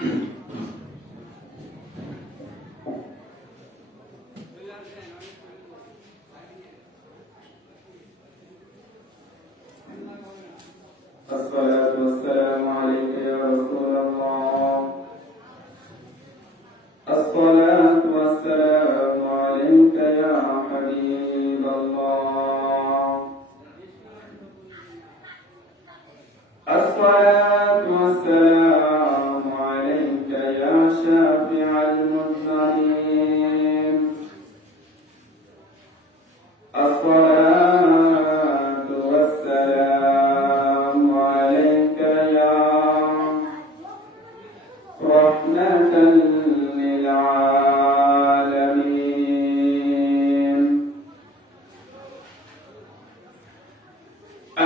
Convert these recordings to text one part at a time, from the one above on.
الصلاة والسلام عليك يا رسول الله. الصلاة والسلام عليك يا حبيب الله. الصلاة والسلام عليك يا شافع المذنبين. الصلاة والسلام عليك يا رحمة للعالمين.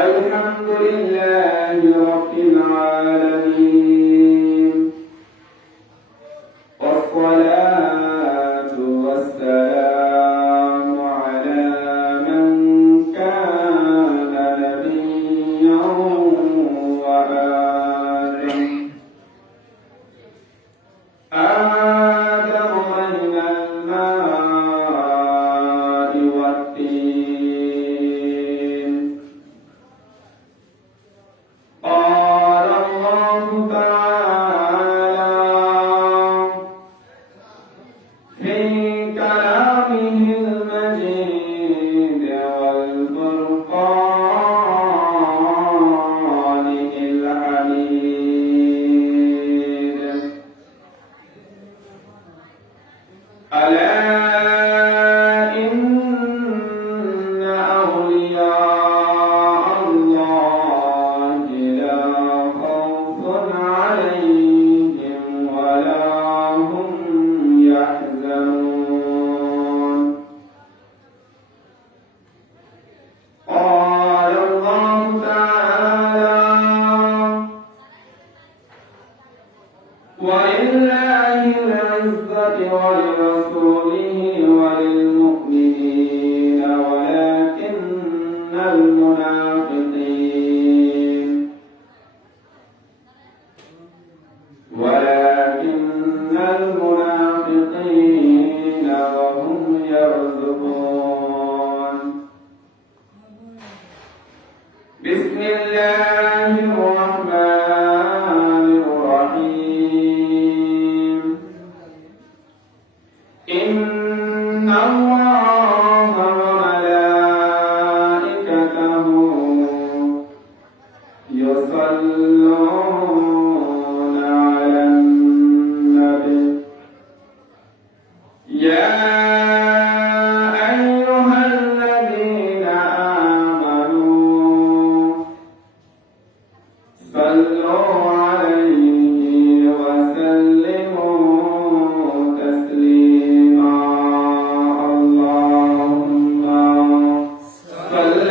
الحمد لله رب العالمين، والصلاة والسلام على من كان نبيا وآدم بين الماء والطين. قال الله تعالى في كلامه المجيد والفرقانه الحميد: ألا إن أولياء الله لا خوف عليهم ولا هم يحزنون. قال الله تعالى: ولله العزة ولرسوله وللمؤمنين ولكن المنافقين وهم يرزقون. بسم الله الرحمن الرحيم. إن الله وملائكته يصلون على النبي يا أيها الذين آمنوا صلوا عليه وسلموا تسليما. اللهم صل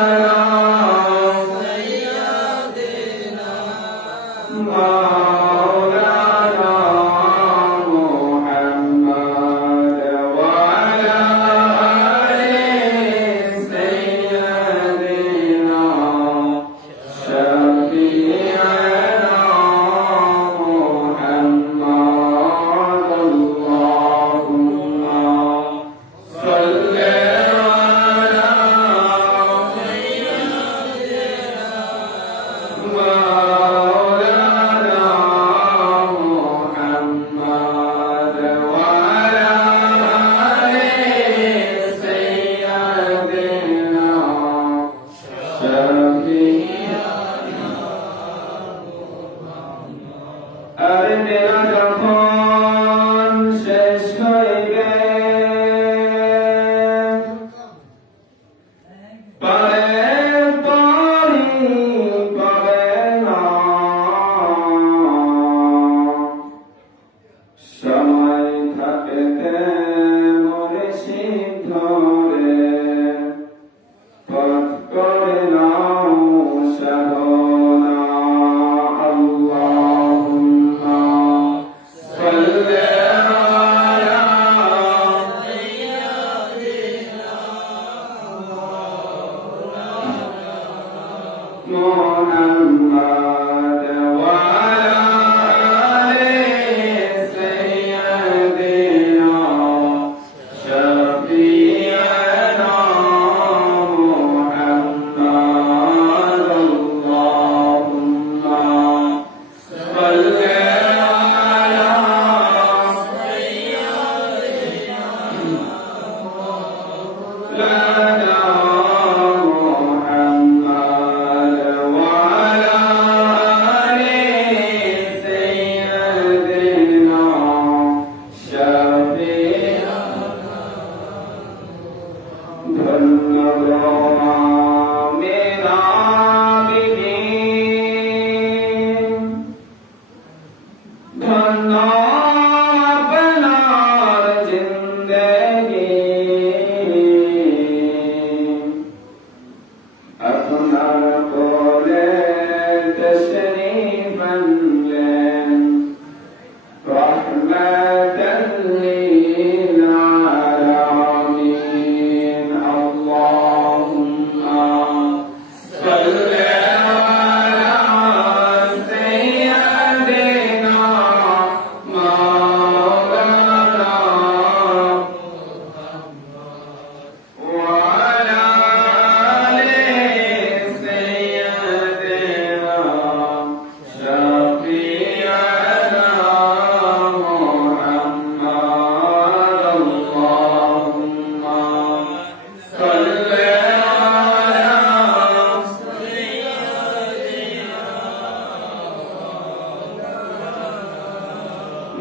على سيدنا مولانا محمد وعلى آل سيدنا شفيعنا محمد. اللهم صل على سيدنا مولانا محمد وعلى آل سيدنا شفيعنا. আরেকদিন যখন শেষ হইবে পারে তরি পারে না, সময় থাকতে মরে সিদ্ধরে পথ করে নাও সাধনা। আল্লাহুম্মা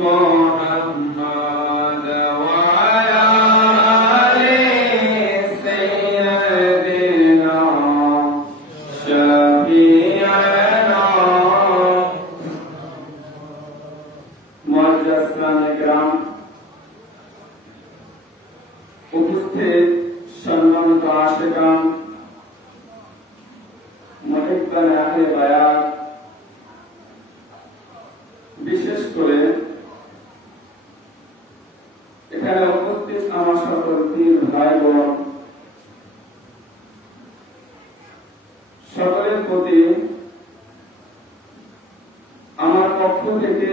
محمد وعلى آل سيدنا شفيعنا মুআজ্জাজ ইসলামে কেরাম, উপস্থিত সম্মানিত আশিকান, মুহিব্বানে আহলে বায়াত, বিশেষ করে এখানে উপস্থিত আমার সকল পীর ভাই বোন, সকলের প্রতি আমার পক্ষ থেকে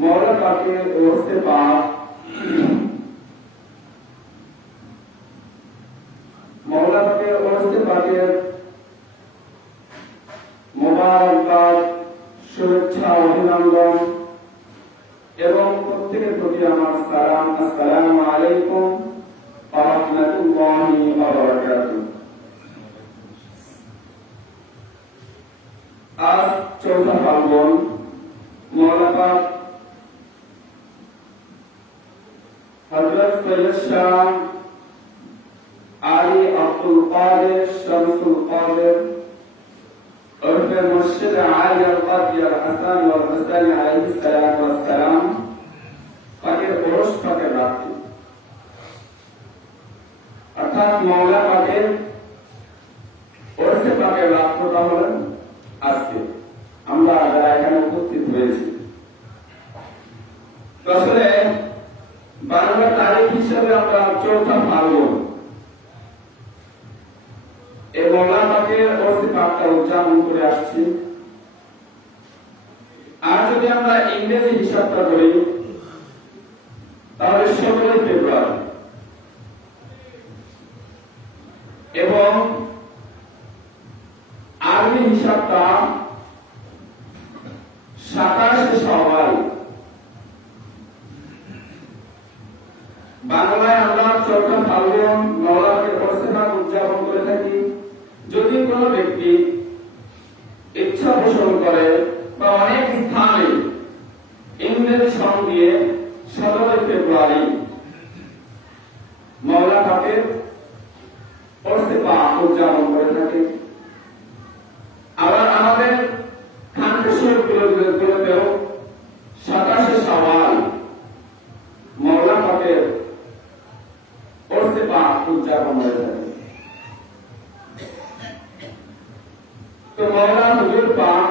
মওলা পাকের ওরসে পাক, মওলা পাকের ওরসে পাকের মোবারকবাদ, শুভেচ্ছা, অভিনন্দন এবং প্রত্যেকের প্রতি আমার সালাম। আসসালামু আলাইকুম ওয়া রাহমাতুল্লাহি ওয়া বারাকাতুহু। আজ 14 ফাল্গুন, মওলা পাক হযরত সৈয়দ শাহ আলী আব্দুল কাদের শামসুল কাদের উরফে মুর্শিদ আলী আল কাদি আল হাসান ওয়াল হুসাইন আলাইহিস সালাতু ওয়াস সালাম পাকের ওরস পাকের রাত্রি, অর্থাৎ মওলা পাকের ওরসে পাকের রাত্রটা হলো আজকে আমরা যারা এখানে উপস্থিত হয়েছি। আসলে বাংলা তারিখ হিসেবে আমরা 14 ফাল্গুন এই মওলা পাকের ওরসে পাকটা উদযাপন করে আসছি। আর যদি আমরা ইংরেজি হিসাবটা করি তাহলে 17 ফেব্রুয়ারি, এবং আরবি হিসাবটা 27 শাওয়াল। বাংলায় আমরা 14 ফাল্গুন মওলা পাকের ওরসে পাক উদযাপন করে থাকি। যদি কোনো ব্যক্তি ইচ্ছা পোষণ করে বা অনেক স্থানে ইংরেজি সন দিয়ে 17 ফেব্রুয়ারি মওলা পাকের ওরসে পাক উদযাপন করে থাকে। আবার আমাদের খানকাশরীফ গুলোতেও 27 শাওয়াল মওলা পাকের ওরসে পাক উদযাপন হয়ে থাকে। তো মওলা হুজুর পাক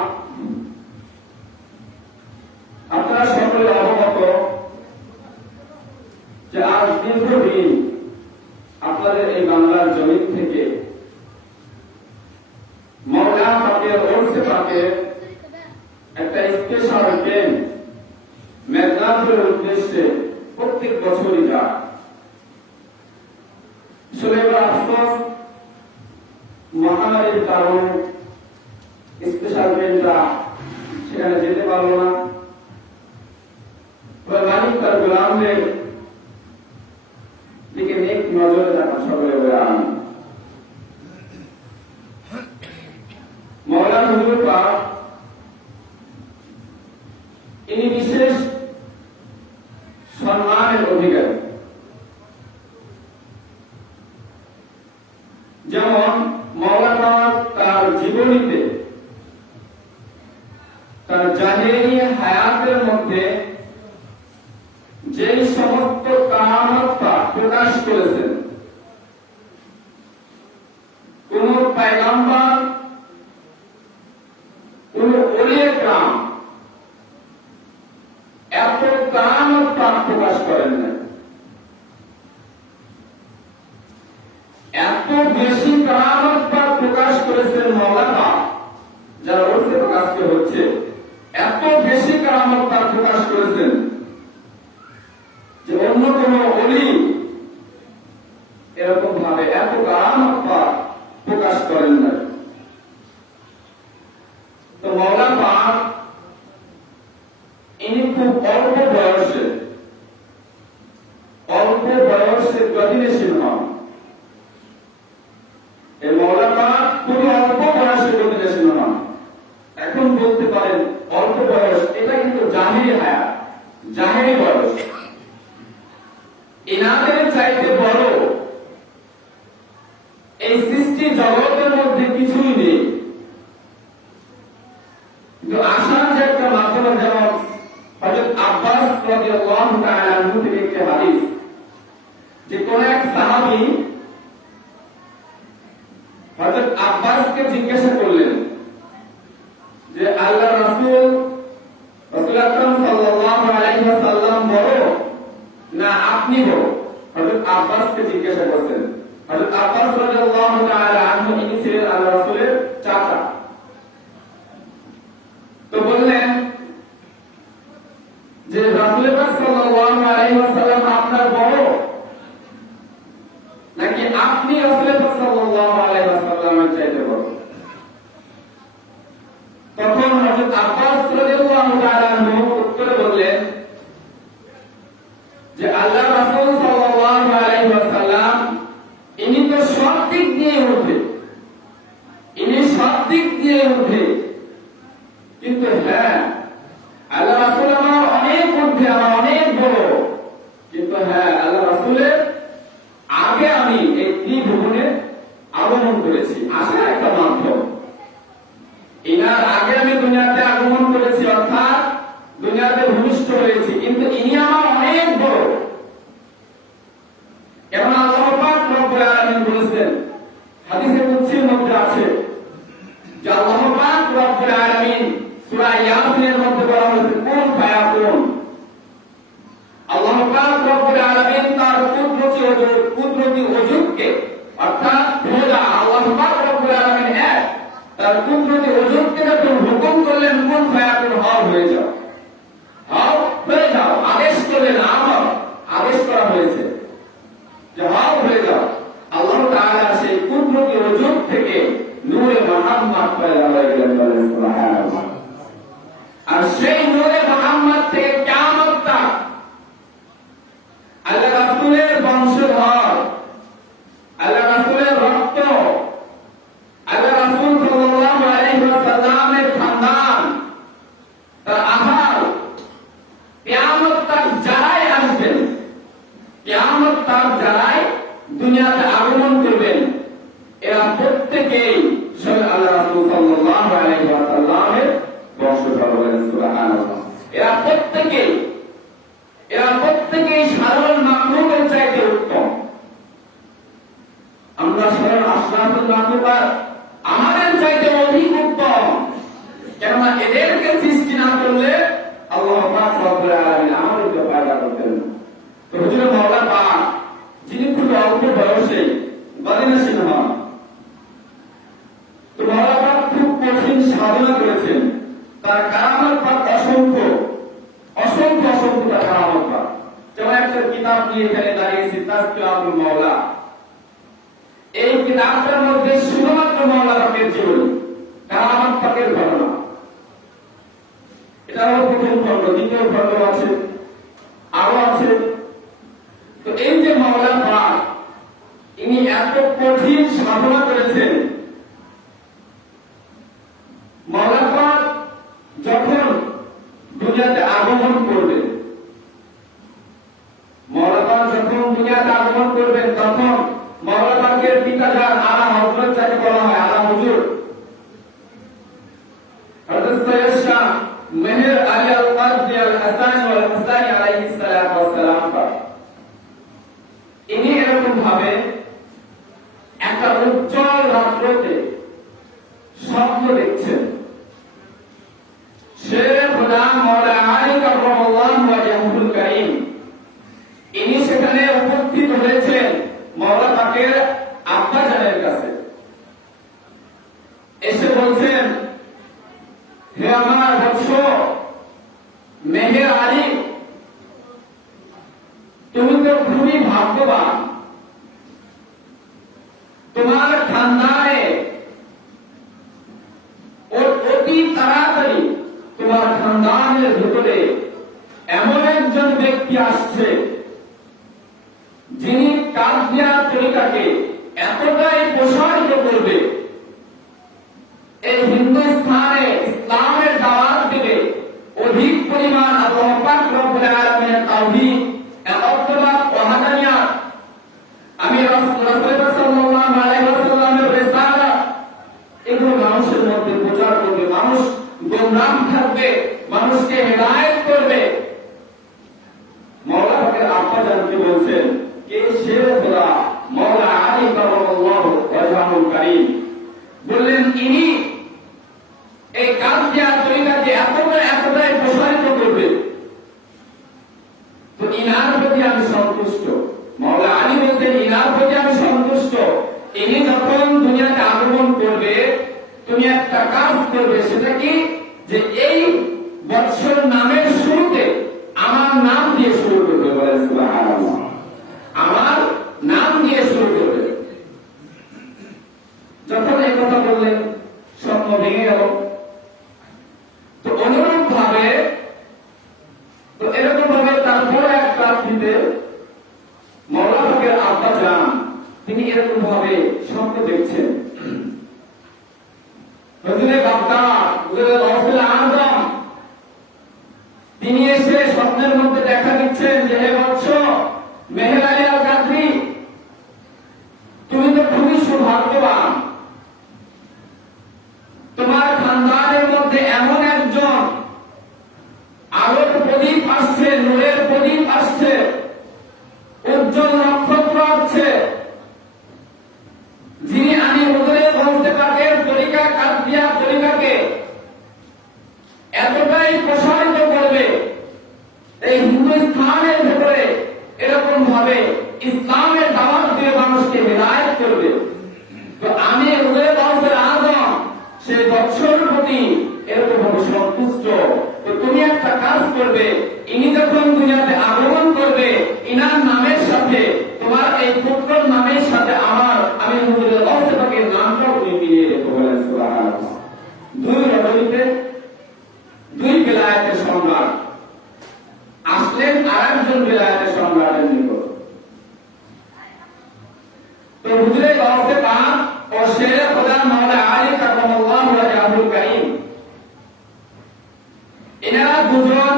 আপনারা সকলে অবগত যে আজ দীর্ঘদিন আপনাদের এই বাংলার জমিন থেকে মওলা পাকের ওরসে পাকের একটা স্পেশাল ট্রেন মেদিনীপুরের উদ্দেশ্যে প্রত্যেক বছরই যায়। আসলে এবার আফসোস, মহামারীর কারণে স্পেশাল ট্রেনটা সেখানে যেতে পারলো না। মালিক তার গোলামদের দিকে নেক নজরে রাখা সকলে বলে আমি। মওলানা হুজুর পাক ইনি বিশেষ সম্মানের অধিকারী। যেমন মওলানা তার জীবনীতে তার জাহেরি হায়াতের মধ্যে যেই সমস্ত কারামতটা প্রকাশ করেছেন, কোন পয়গম্বর, কোন ওলিয়ে কেরাম এত কারামতটা প্রকাশ করেন না। এত বেশি কারামতটা প্রকাশ করেছেন মওলানা, যারা ওরসে পাক আজকে হচ্ছে, এত বেশি কারামতটা প্রকাশ করেছেন যে অন্য কোন ওলি এরকম ভাবে এত কারামতটা প্রকাশ করেন না। তো মওলা পাক ইনি খুব অল্প বয়সে গতিশীল হন। এই মওলা পাক খুবই অল্প বয়সে গতিশীল হন। এখন বলতে পারেন অল্প বয়স রাদিয়াল্লাহু তাআলা আনহু থেকে একটি হাদিস, যে কোন এক সাহাবী হযরত আব্বাসকে জিজ্ঞাসা করলেন যে আল্লাহ রাসূল আকরাম সাল্লাল্লাহু আলাইহি ওয়াসাল্লাম বড় না আপনি বড়? হযরত আব্বাসকে জিজ্ঞাসা করছেন। হযরত আব্বাস রাদিয়াল্লাহু তাআলা আনহু ইনি ছিলেন আল্লাহ রাসূলের চাচা। তো বললেন যে রাসূল পাক সাল্লাল্লাহু আলাইহি ওয়াসাল্লাম আপনার বড় নাকি আপনি রাসূল পাক সাল্লাল্লাহু আলাইহি ওয়াসাল্লামের চাইতে বড়? তখন হযরত আব্বাস রাদিয়াল্লাহু তাআলা আনহু উত্তরে বললেন যে আল্লাহ রাসূল সাল্লাল্লাহু আলাইহি ওয়াসাল্লাম ইনি তো সব দিক দিয়ে উঠে, ইনি সব দিক দিয়ে উঠে, কিন্তু হ্যাঁ আল্লাহ রাসূল আমার অনেক উঠে, আমার অনেক বড়, কিন্তু হ্যাঁ আল্লাহ রাসূলের আগে আমি এই ত্রিভুবনে আগমন করেছি, আসার একটা মাধ্যম। ইনার আগে আমি দুনিয়াতে আগমন করেছি, অর্থাৎ দুনিয়াতে ভূমিষ্ঠ হয়েছি, কিন্তু ইনি আমার অনেক বড়। কেননা আল্লাহ পাক রব্বুল আলামিন বলেছেন, হাদিসে কুদসির মধ্যে আছে যে আল্লাহ পাক রব্বুল আলামিন সূরা ইয়াসিনের মধ্যে বলা হয়েছে কুন ফায়াকুন। আল্লাহ পাক রব্বুল আলামিন তার কুদরতি ওজুদকে, অর্থাৎ খোদা আল্লাহ পাক রব্বুল আলামিন এক, তার কুদরতি ওজুদকে যখন হুকুম করলেন কুন ফায়াকুন, হও হয়ে যাও, হও হয়ে যাও, আদেশ করলেন, আমর আদেশ করা হয়েছে যে হও হয়ে যাও। আল্লাহ তাআলা সেই কুদরতি ওজুদ থেকে নূরে মুহাম্মদ পয়দা হয়ে গেলেন, বলেন সুবহানাল্লাহ। আর সেই নূরে মুহাম্মদ থেকে কিয়ামত তক আল্লাহ রাসূলের বংশধর, আল্লাহ রাসূলের রক্ত, আল্লাহ রাসূল সাল্লাল্লাহু আলাইহি ওয়াসাল্লামের খানদান, তার আহাল, কিয়ামত তক যারাই আসবেন, কিয়ামত তক যারাই দুনিয়াতে আগমন করবেন, এরা প্রত্যেকেই স্বয়ং আল্লাহ রাসূল সাল্লাল্লাহু আলাইহি ওয়াসাল্লামের বংশধর, বলেন সুবহানাল্লাহ। এরা প্রত্যেকেই সাধারণ মাখলুকের চাইতে উত্তম। আমরা সাধারণ আশরাফুল মাখলুকাত আমাদের চাইতে অধিক উত্তম, কেননা এদেরকে সৃষ্টি না করলে আল্লাহ পাক রব্বুল আলামিন আমাদেরকে পয়দা করতেন না। তো হুজুর মাওলা পাক যিনি খুব অল্প বয়সে বাদিনাশীল হন, তো মাওলা পাক খুব কঠিন সাধনা করেছেন, তার কারামত পাক অসংখ্য অসংখ্য অসংখ্য তার কারামত পাক। যেমন একটা কিতাব নিয়ে এখানে দাঁড়িয়েছি, তাজকিরাতুল মাওলা। এই কিতাবটার মধ্যে শুধুমাত্র মাওলা পাকের জীবনী, কারামত পাকের ঘটনা। এটা হলো প্রথম খণ্ড, দ্বিতীয় খণ্ড আছে, আরো আছে। তো এই যে মাওলা পাক ইনি এত কঠিন সাধনা করেছেন, মাওলা পাক যখন দুনিয়াতে আগমন করবেন, মাওলা পাক যখন দুনিয়াতে আগমন করবেন, তখন মাওলা পাকের পিতা যান আলা হযরত যাকে বলা হয় আলা হুজুর, হযরত সৈয়দ শাহ মেহের আলী আল কাদরি আল হাসান ওয়াল হুসাইন আলাইহিস সালাতু ওয়াস সালাম পাক, ইনি এরকম ভাবে একটা উজ্জ্বল রাত্রিতে স্বপ্ন দেখছেন। শেরে খোদা মাওলা আলী কাররামাল্লাহু ওয়াজহুল কারীম ইনি সেখানে উপস্থিত হয়েছেন মাওলা পাকের আব্বা জানের কাছে। এসে বলছেন, হে আমার বৎস মেহের আলী, তুমি তো খুবই ভাগ্যবান, তোমার খানদানে অতি তাড়াতাড়ি তোমার খানদানের ভিতরে এমন একজন ব্যক্তি আসছে যিনি কাদিয়া তরিকাকে এতটাই প্রসারিত করবে, এই হিন্দুস্তানে ইসলামের দাওয়াত দিবে, অধিক পরিমাণ আল্লাহ পাক রব্বুল আলামিনের তাওহীদ, একত্ববাদ, ওয়াহদানিয়াত, আমি রাসূলুল্লাহ সাল্লাল্লাহু আলাইহি ওয়াসাল্লামের রিসালাত, এগুলো মানুষের মধ্যে প্রচার করবে, মানুষ গোমরাহ থাকবে, মানুষকে হেদায়েত করবে। কাদিয়া তরিকাকে এতটাই প্রসারিত করবে, তো ইনার প্রতি আমি সন্তুষ্ট। মাওলা আলী বলছেন ইনার প্রতি আমি সন্তুষ্ট। ইনি যখন দুনিয়াতে আগমন করবে, তুমি একটা কাজ করবে, সেটা কি, যে এই বৎসর নামের শুরুতে আমার নাম দিয়ে শুরু করবে। বলেন সুবহানাল্লাহ, আমার নাম দিয়ে শুরু করবে। যখন এই কথা বললেন স্বপ্ন ভেঙে গেল। তো অনুরূপ ভাবে, তো এরকম ভাবে তারপরে এক রাত্রিতে মাওলা পাকের আব্বা জান তিনি এরকম ভাবে স্বপ্ন দেখছেন। হুজুরে বাগদাদ, হুজুরে গাউসুল আজম তিনি এসে স্বপ্নের মধ্যে দেখা দিচ্ছেন যে হে বৎস মেহের আলী আল কাদরি, তুমি তো খুবই সৌভাগ্যবান। তোমার খানদানের মধ্যে এমন একজন আলোর প্রদীপ আসছে, নূরের প্রদীপ আসছে, উজ্জ্বল নক্ষত্র আসছে, যিনি আমি হুজুরে গাউসে পাকের তরিকা কাদিয়া তরিকাকে এতটাই প্রসারিত করবে, এই হিন্দুস্তানের ভেতরে এরকম ভাবে ইসলামের দাওয়াত দিয়ে মানুষকে হিদায়াত করবে। তো আমি হুজুরে গাউসে আজম সেই বৎসর প্রতি এরকম ভাবে সন্তুষ্ট। তো তুমি একটা কাজ করবে, ইনি যখন দুনিয়াতে আগমন করবে, ইনার নামের সাথে তোমার এই পুত্রের নামের সাথে আমি হুজুরে গাউসে পাকের নামটাও তুমি মিলিয়ে রেখো। বলেন সুবহানাল্লাহ। দুই রজনীতে দুই বেলায়েতের সম্রাট আসলেন আরেকজন বেলায়েতের সম্রাটের নিকট। তো হুজুরে গাউসে পাক ও শেরে খোদা মাওলা আলী কারামাল্লাহু ওয়াজহুল কারীম এনারা দুজন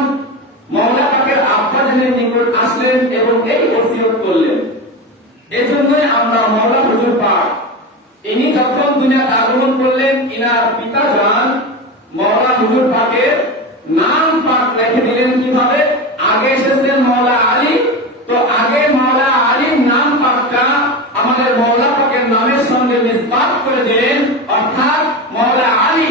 মাওলা পাকের আব্বা জানের নিকট আসলেন এবং এই ওসিয়ত করলেন। এজন্যই আমরা মাওলা হুজুর পাক ইনি যখন দুনিয়াতে আগমন করলেন, ইনার পিতা জান মাওলা হুজুর পাকের নাম পাক রেখে দিলেন কিভাবে, আগে এসেছেন মাওলা আলী, তো আগে মাওলা আলীর নাম পাকটা আমাদের মাওলা পাকের নামের সঙ্গে নিসবাত করে দিলেন, অর্থাৎ মাওলা আলী,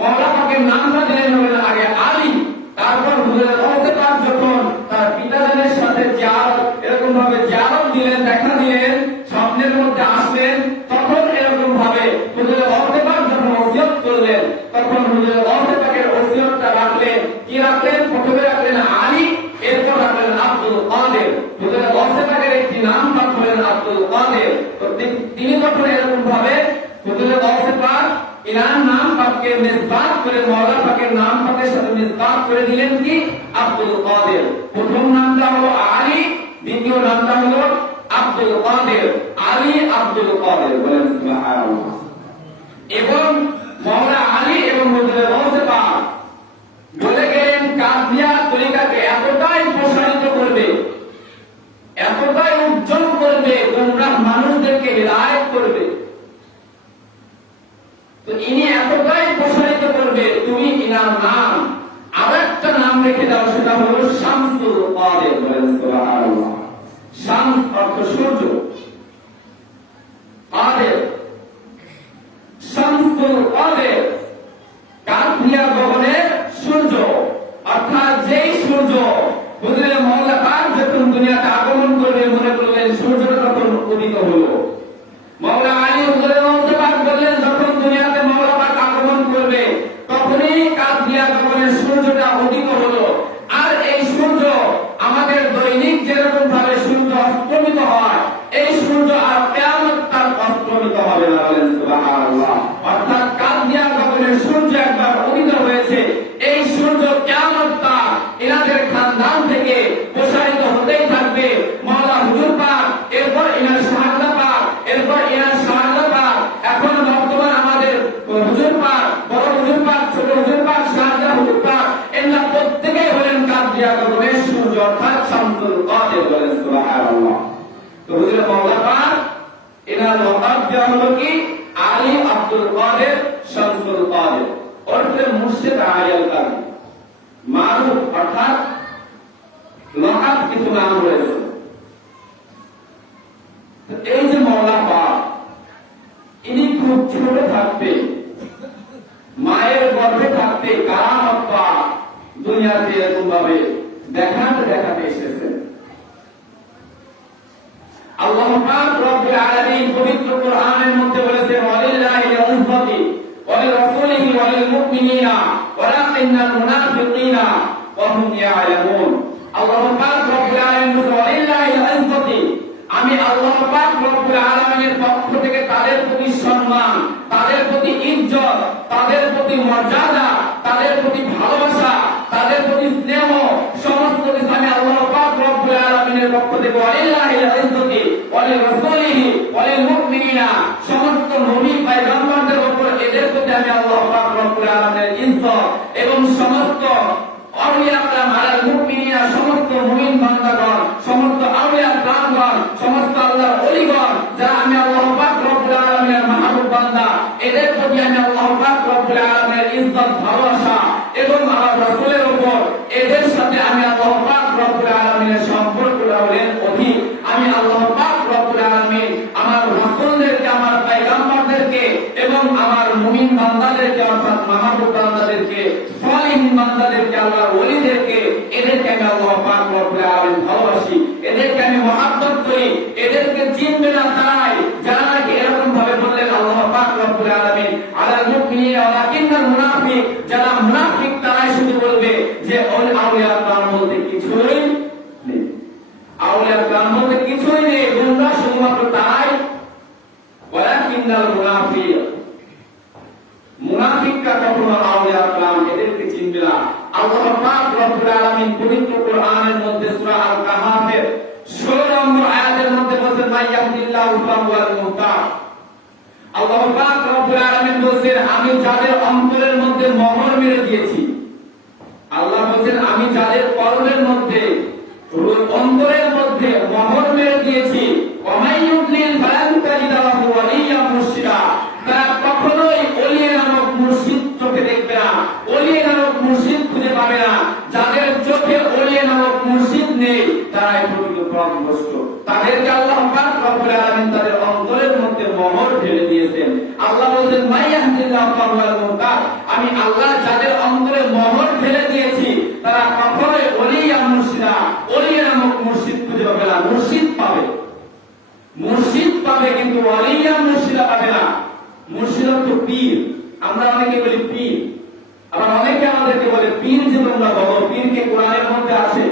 মাওলা পাকের নামটা দিলেন হলেন আগে আলী। তারপর হুজুরে গাউসে পাক যখন তার পিতাজানের সাথে জিয়ারত এরকম ভাবে জিয়ারত দিলেন, দেখা দিলেন, স্বপ্নের মধ্যে আসলেন, তখন এরকম ভাবে হুজুরে গাউসে পাক যখন ওসিয়ত করলেন, তখন হুজুরে গাউসে পাকের ওসিয়তটা রাখলেন, কি রাখলেন, প্রথমে রাখলেন আলী, এরপর রাখলেন আব্দুল কাদের। হুজুরে গাউসে পাকের একটি নাম পাক হলেন আব্দুল কাদের। তো তিনি তখন এরকম ভাবে হুজুরে গাউসে পাক ইনার নাম পাককে নিসবাত করে মাওলা পাকের নাম পাকের সাথে নিসবাত করে দিলেন কি, আব্দুল কাদের। প্রথম নামটা হলো আলী, দ্বিতীয় নামটা হলো আব্দুল কাদের, আলী আব্দুল কাদের। বলেন সুবহানাল্লাহ। এবং মাওলা আলী এবং হুজুরে গাউসে পাক বলে গেলেন কাদিয়া তরিকাকে এতটাই প্রসারিত করবে, এতটাই উজ্জ্বল করবে, গোমরাহ মানুষদেরকে হিদায়াত করবে। তো ইনি এতটাই প্রসারিত করবে, তুমি ইনার নাম আরেকটা নাম রেখে দাও, সেটা হলো শামসুল কাদের। বলেন সুবহানাল্লাহ। শামস অর্থ সূর্য, কাদের শামসুল কাদের, কাদিয়া গগনের সূর্য, অর্থাৎ যেই সূর্য হুজুরে মাওলা পাক যখন দুনিয়াতে আগমন করবে, মনে করবেন সূর্যটা তখন উদিত হলো। মাওলা আলী হুজুরে গাউসে পাক বললেন যখন দুনিয়াতে মাওলা পাক আগমন করবে, তখনই কাদিয়া গগনের সূর্যটা উদিত হলো। আর এই সূর্য আমাদের দৈনিক যেরকম ভাবে সূর্য অস্তমিত হয়, এই সূর্য আর কিয়ামত তার অস্তমিত হবে না। বলেন সুবহানাল্লাহ। অর্থাৎ কাদিয়া গগনের সূর্য একবার উদিত হয়েছে, এই সূর্য কিয়ামত তা এনাদের খানদান থেকে প্রসারিত হতেই থাকবে। মাওলা হুজুর পাক, এরপর ইনার শাহাদা পাক, এরপর ইনার শাহাদা পাক, এখন বর্তমান আমাদের হুজুর পাক, বড় হুজুর পাক, ছোট হুজুর পাক, শাহাদা হুজুর পাক, এরা প্রত্যেকেই হলেন কাদিয়া গগনের সূর্য, অর্থাৎ শামসুল কাদের। বলেন সুবহানাল্লাহ। তো হুজুর মাওলা পাক এনার লকাব দেওয়া হলো কি, আলী আব্দুল কাদের শামসুল কাদের, অর্থে মুর্শিদ আলী আল কাদরি। মারুফ অর্থাৎ লকাব কিছু নাম রয়েছে। এই যে মাওলা পাক ইনি খুব ছোট থাকতে মায়ের গর্ভে থাকতে কারামত পাক দুনিয়াতে এরকম ভাবে দেখাতে দেখাতে এসেছেন। আল্লাহ পাক রব্বুল আলামিন পবিত্র কোরআনের মধ্যে বলেছেন ওয়ালিল্লাহিল ইজ্জাতু ওয়া লিরাসূলিহি ওয়া লিল মুমিনিনা ওয়ালাকিন্নাল মুনাফিকিনা ওয়া হুম ইয়ালামুন। আল্লাহ পাক রব্বুল আলামিন বলেন ওয়ালিল্লাহিল ইজ্জাতু, আমি আল্লাহ পাক রব্বুল আলামিনের পক্ষ থেকে তাদের প্রতি সম্মান, তাদের প্রতি ইজ্জত, তাদের প্রতি মর্যাদা, তাদের প্রতি ভালোবাসা, তাদের প্রতি স্নেহ, সমস্ত কিছু আমি আল্লাহ পাক রব্বুল আলামিনের পক্ষ থেকে ওয়ালিল্লাহিল ইজ্জাতু ওয়া লিরাসূলিহি ওয়া লিল মুমিনিনা, সমস্ত নবী পয়গম্বরদের উপর এদের প্রতি আমি আল্লাহ পাক রব্বুল আলামিনের ইজ্জত এবং সমস্ত আউলিয়া کرام আলাল মুমিনিনা, সমস্ত মুমিন বান্দাগণ, সমস্ত আউলিয়া کرامগণ, সমস্ত আল্লাহর ওলিগণ যারা আমি আল্লাহ পাক রব্বুল আলামিনের মাহবুব বান্দা, এদের প্রতি আমি আল্লাহ পাক রব্বুল আলামিনের ইজ্জত, ভালোবাসা এবং আমার রাসূলের উপর এদের সাথে আমি আল্লাহ পাক রব্বুল আলামিনের সম্পর্কটা হলেন অধিক। আমি আল্লাহ পাক রব্বুল আলামিন আমার রাসূলদেরকে, আমার পয়গম্বরদেরকে এবং আমার মুমিন বান্দাদেরকে অর্থাৎ মাহবুব বান্দাদেরকে, সালিহিন বান্দাদেরকে, আল্লাহর ওলিদেরকে, এদেরকে আমি আল্লাহ পাক রব্বুল আলামিন ভালোবাসি, এদেরকে আমি মহব্বত করি। এদেরকে চিনবে না তারাই যারা নাকি এরকম ভাবে বললেন আল্লাহ পাক রব্বুল আলামিন আলাল মুমিনিনা ওয়ালাকিন্নাল মুনাফিক, যারা মুনাফিক তারাই শুধু বলবে যে আউলিয়া کرام বলতে কিছুই নেই, আউলিয়া کرام বলতে কিছুই নেই, তোমরা শুধুমাত্র তাই। ওয়ালাকিন্নাল মুনাফিক, মুনাফিকরা কখনো আউলিয়া کرام এদেরকে চিনবে না। আল্লাহ পাক রব্বুল আলামিন পবিত্র কোরআনের মধ্যে সূরা আল কাহাফের 16 নম্বর আয়াতের মধ্যে বলেছেন মাইয়াহদিল্লাহু ফাহুয়াল মুহতাদ। আল্লাহ পাক রব্বুল আলামিন বলেন আমি যাদের অন্তরের মধ্যে মোহর মেরে দিয়েছি, আল্লাহ বলেন আমি যাদের কর্মের মধ্যে, অন্তরের মধ্যে মোহর মেরে দিয়েছি, ওয়ামাইয়ুদ্লিল ফালান তাজিদা লাহু ওয়ালিয়্যাম মুরশিদা, তারা কখনোই ওলি নামক মুর্শিদ চোখে দেখবে না, ওলি নামক মুর্শিদ খুঁজে পাবে না। যাদের চোখে ওলি নামক মুর্শিদ নেই তারাই প্রকৃত পথভ্রষ্ট, তাদেরকে আল্লাহ পাক রব্বুল আলামিন তাদের অন্তরের মধ্যে মোহর ঢেলে দিয়েছেন। আল্লাহ বলেন মাইয়াহদিল্লাহু ফাহুয়াল মুহতাদ, আমি আল্লাহ যাদের অন্তরে মোহর ঢেলে দিয়েছি তারা কখনোই ওলিয়া মুর্শিদা, ওলি নামক মুর্শিদ খুঁজে পাবে না। মুর্শিদ পাবে, মুর্শিদ পাবে কিন্তু ওলিয়া মুর্শিদা পাবে না। মুর্শিদ তো পীর, আমরা অনেকে বলি পীর, আবার অনেকে আমাদেরকে বলে পীর যে তোমরা বলো, পীর কে কোরআনের মধ্যে আছে?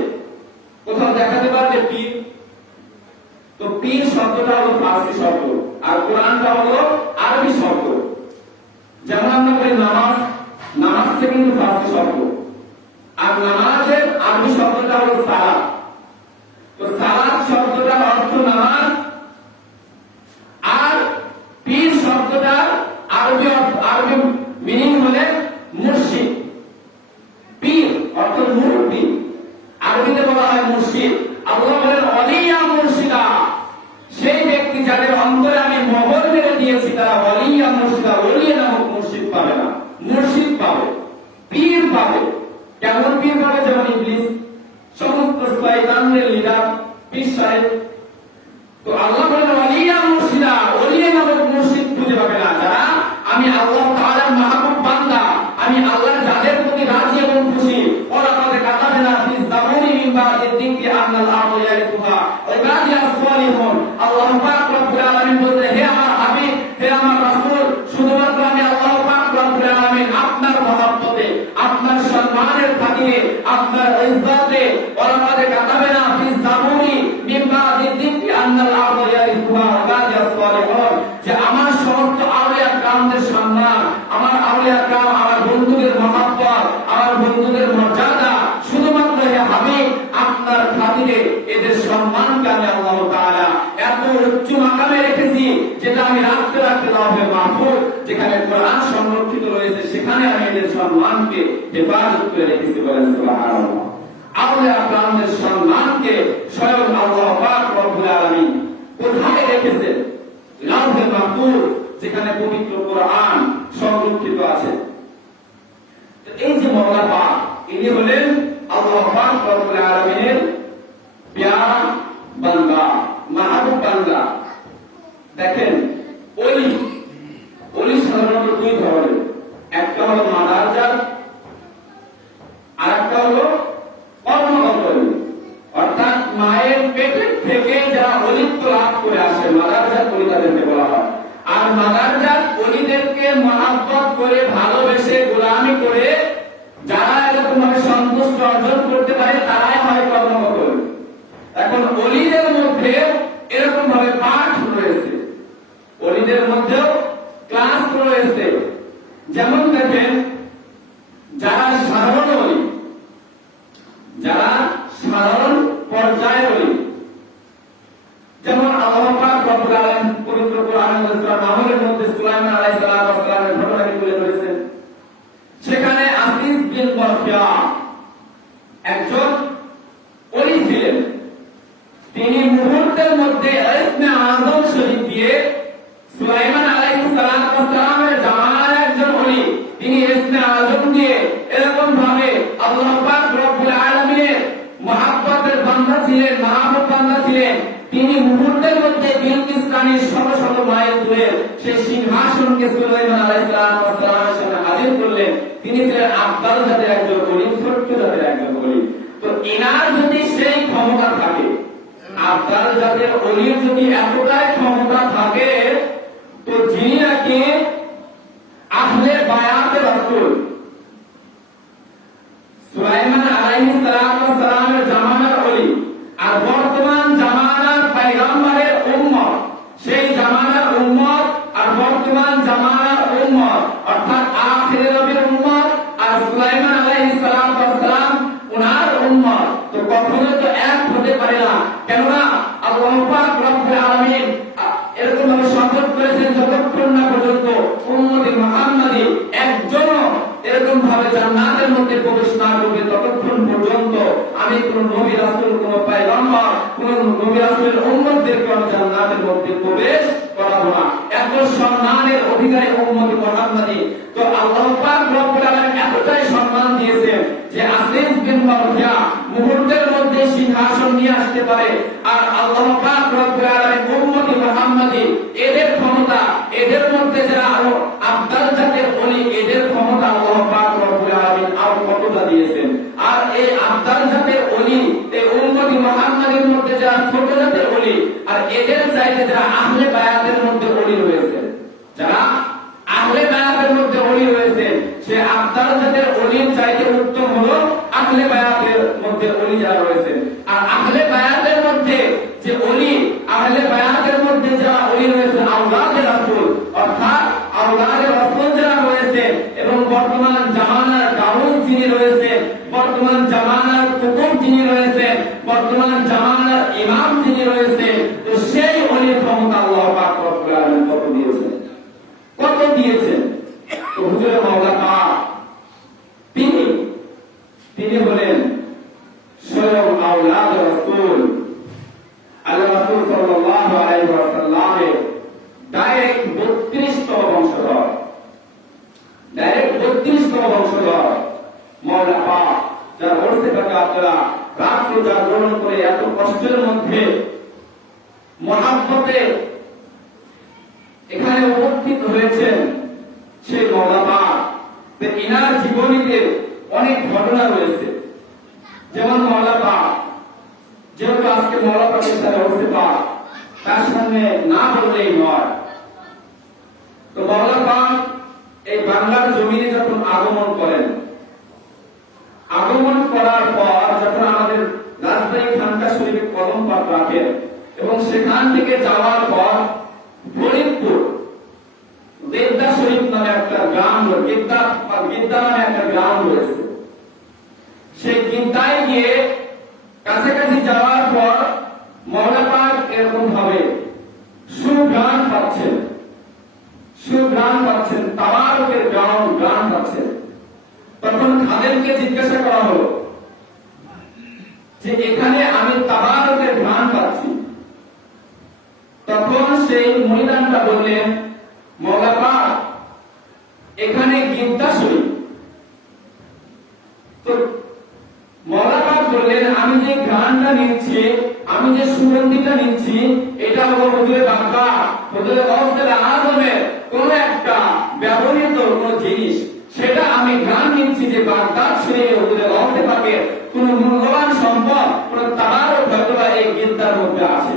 কোথাও দেখাতে পারবে পীর? তো পীর শব্দটা হলো ফার্সি শব্দ আর কোরআনটা হলো আরবি শব্দ। যেমন আমরা বলি নামাজ, নামাজটা কিন্তু ফার্সি শব্দ, আর নামাজের আরবি শব্দটা হলো সালাত। তো সালাত শব্দটার অর্থ নামাজ, আর পীর শব্দটার আরবি মিনিং হলে মুর্শিদ। পীর অর্থ মুরব্বি, আরবিতে বলা হয় মুর্শিদ। আল্লাহ বলেন ওয়ালিয়া মুর্শিদা, সেই ব্যক্তি যাদের অন্তরে আমি মোহর মেরে দিয়েছি তারা ওয়ালিয়া মুর্শিদা, ওলিয়া নামক মুর্শিদ পাবে না, মুর্শিদ পাবে, পীর পাবে। কেমন পীর পাবে? যেমন ইবলিস, সমস্ত শয়তানদের লিডার পীর সাহেব। তো আল্লাহ বলেন ওয়ালিয়া মুর্শিদা, ওলিয়া নামক মুর্শিদ খুঁজে পাবে না যারা আমি আল্লাহ তাআলার মাহবুব বান্দা, আমি আল্লাহ যাদের প্রতি রাজি এবং খুশি। ওরা আমাদের কাতাবেনা ফিস যাবুরি মিন বাদি যিকরি আন্নাল আরদু ইয়ারিসুহা ইবাদিয়াস সালিহুন। আল্লাহ পাক রব্বুল আলামিন বলেন হে আমার হাবিব, হে আমার রাসূল, শুধুমাত্র আমি আল্লাহ পাক রব্বুল আলামিন আপনার মহব্বতে, আপনার সম্মানের খাতিরে, আপনার ইজ্জতে ওরা আমাদের কাতাবেনা ফিস যাবুরি মিন বাদি যিকরি আন্নাল আরদু ইয়ারিসুহা ইবাদিয়াস সালিহুন, যে আমার সমস্ত আউলিয়া کرامদের সম্মান, আমার আউলিয়া کرام, আমার বন্ধুদের মহব্বত, আমার বন্ধুদের মর্যাদা শুধুমাত্র হে হাবিব আপনার খাতিরে, এদের সম্মানকে আমি আল্লাহ তাআলা এত উচ্চ মাকামে রেখেছি যেটা আমি রাখতে রাখতে লাভে মাহফুজ, যেখানে কোরআন সংরক্ষিত রয়েছে সেখানে আমি এদের সম্মানকে হেফাজত করে রেখেছি। বলেন সুবহানাল্লাহ। আউলিয়া کرامদের সম্মানকে স্বয়ং আল্লাহ পাক রব্বুল আলামিন কোথায় রেখেছেন? লাভে মাহফুজ, যেখানে পবিত্র কোরআন সংরক্ষিত আছে। এই যে মওলা পাক, ইনি হলেন আল্লাহ পাক রব্বুল আলামিনের প্যারা বান্দা, মাহবুব বান্দা। দেখেন ওলি, ওলি সাধারণত দুই ধরনের, একটা হলো বিন বরখিয়া একজন ওলি ছিলেন। তিনি মুহূর্তের মধ্যে ইসমে আযম শরীফ দিয়ে সুলাইমান আলাইহিস সালামের জামানার একজন ওলি, তিনি ইসমে আযম দিয়ে এরকম ভাবে আল্লাহ পাক রব্বুল আলামিনের মহব্বতের বান্দা ছিলেন, মাহবুব বান্দা ছিলেন। তিনি মুহূর্তের মধ্যে বিলকিস রানীর শত শত মাইল দূরে সেই সিংহাসনকে সুলাইমান আলাইহিস সালামের সামনে হাজির করলেন। তিনি ছিলেন আফদাল জাতের একজন ওলি, ছোট্ট জাতের একজন ওলি। তো এনার যদি সেই ক্ষমতা থাকে, আফদাল জাতের ওলির যদি এতটাই ক্ষমতা থাকে, তো যিনি নাকি আহলে বায়াতে রাসূল সুলাইমান আলাইহিস সালামের জামানার ওলি আর বর্তমান জামানার পয়গম্বরের উম্মত, সেই জামানার উম্মত আর বর্তমান জামানার উম্মত অর্থাৎ আখিরের নবীর উম্মত আর সুলাইমান আলাইহিস সালাম উনার উম্মত, তো কখনো তো এক হতে পারে না। কেননা আল্লাহ পাক রব্বুল আলামিন এরকম ভাবে শপথ করেছেন, যতক্ষণ না পর্যন্ত উম্মতে মুহাম্মাদি একজন এরকম ভাবে জান্নাতের মধ্যে প্রবেশ না করবে, ততক্ষণ পর্যন্ত আমি কোন নবী রাসূল, কোন পয়গম্বর, কোন নবী রাসূলের উম্মতদেরকে আমি জান্নাতের মধ্যে প্রবেশ করাবো না। এত সম্মানের অধিকারী উম্মতে মুহাম্মাদি। তো আল্লাহ পাক রব্বুল আলামিন এতটাই সম্মান দিয়েছেন যে আসিফ বিন বরখিয়া মুহূর্তের মধ্যে সিংহাসন নিয়ে আসতে পারে। আর আল্লাহ পাক রব্বুল আলামিন উম্মতে মুহাম্মাদি এদের ক্ষমতা, এদের মধ্যে যারা আরো আফদাল জাতের ওলি, এদের ক্ষমতা আল্লাহ পাক রব্বুল আলামিন আরো কতটা দিয়েছেন। আর এই আফদাল জাতের ওলি, এই উম্মতে মুহাম্মাদির মধ্যে যারা ছোট জাতের ওলি, আর এদের চাইতে যারা আহলে বায়াতের মধ্যে ওলি রয়েছে, যারা আহলে বায়াতের মধ্যে ওলি রয়েছে, সে আফদাল জাতের ওলির চাইতে উত্তম হলো আহলে বায়াতের মধ্যে ওলি যারা রয়েছে। আর আহলে বায়াতের মধ্যে যে ওলি, আহলে বায়াতের মধ্যে যারা ওলি রয়েছে আওলাদে রাসূল, অর্থাৎ আওলাদে রাসূল যারা রয়েছে এবং বর্তমান জামানার গাউস যিনি রয়েছেন, বর্তমান জামানার কুতুব যিনি রয়েছেন, বর্তমান জামানার ইমাম যিনি রয়েছেন, তো সেই ওলির ক্ষমতা আল্লাহ পাক রব্বুল আলামিন কত দিয়েছেন, কত দিয়েছেন। তো হুজুরে মাওলা পাক তিনি হলেন স্বয়ং আওলাদে রাসূল, আল্লাহ রাসূল সাল্লাল্লাহু আলাইহি ওয়াসাল্লামের ডাইরেক্ট 32তম বংশধর, ডাইরেক্ট 32তম বংশধর মাওলা পাক, যার ওরসে পাকে আপনারা রাত রোজা গ্রহণ করে এত কষ্টের মধ্যে মহাব্বতে এখানে উপস্থিত হয়েছেন সেই মাওলা পাক। এনার জীবনীতে অনেক ঘটনা রয়েছে। যেমন মাওলা পাক, যেহেতু আজকে মাওলা পাকের সাথে ওরসে পাক, তার সামনে না বললেই নয়। তো মাওলা পাক এই বাংলার জমিনে যখন আগমন করেন, আগমন করার পর যখন আমাদের রাজবাড়ী খানকা শরীফে কদম পাক রাখেন এবং সেখান থেকে যাওয়ার পর ফরিদপুর গেদ্দা শরীফ নামে একটা গ্রাম, গেদ্দা নামে একটা গ্রাম রয়েছে। সেই গেদ্দায় গিয়ে কাছাকাছি যাওয়ার পর মাওলা পাক এরকম ভাবে সুঘ্রাণ পাচ্ছেন, সুঘ্রাণ পাচ্ছেন, তাবারকের ঘ্রাণ পাচ্ছেন। তখন খাদেমকে জিজ্ঞাসা করা হলো যে এখানে আমি তাবারকের ঘ্রাণ পাচ্ছি। তখন সেই মহিলাটা বললেন, মাওলা পাক এখানে গেদ্দা শরীফ। তো মাওলা পাক বললেন, আমি যে ঘ্রাণটা নিচ্ছি, আমি যে সুগন্ধিটা নিচ্ছি, এটা হলো হুজুরে বাক্কা, হুজুরে গাউসুল আজমের কোন একটা ব্যবহৃত কোন জিনিস, সেটা আমি ঘ্রাণ নিচ্ছি যে বাগদাদ শরীফে হুজুরে গাউসে পাকের কোন মূল্যবান সম্পদ, কোন তাবারক হয়তোবা এই গেদ্দার মধ্যে আছে।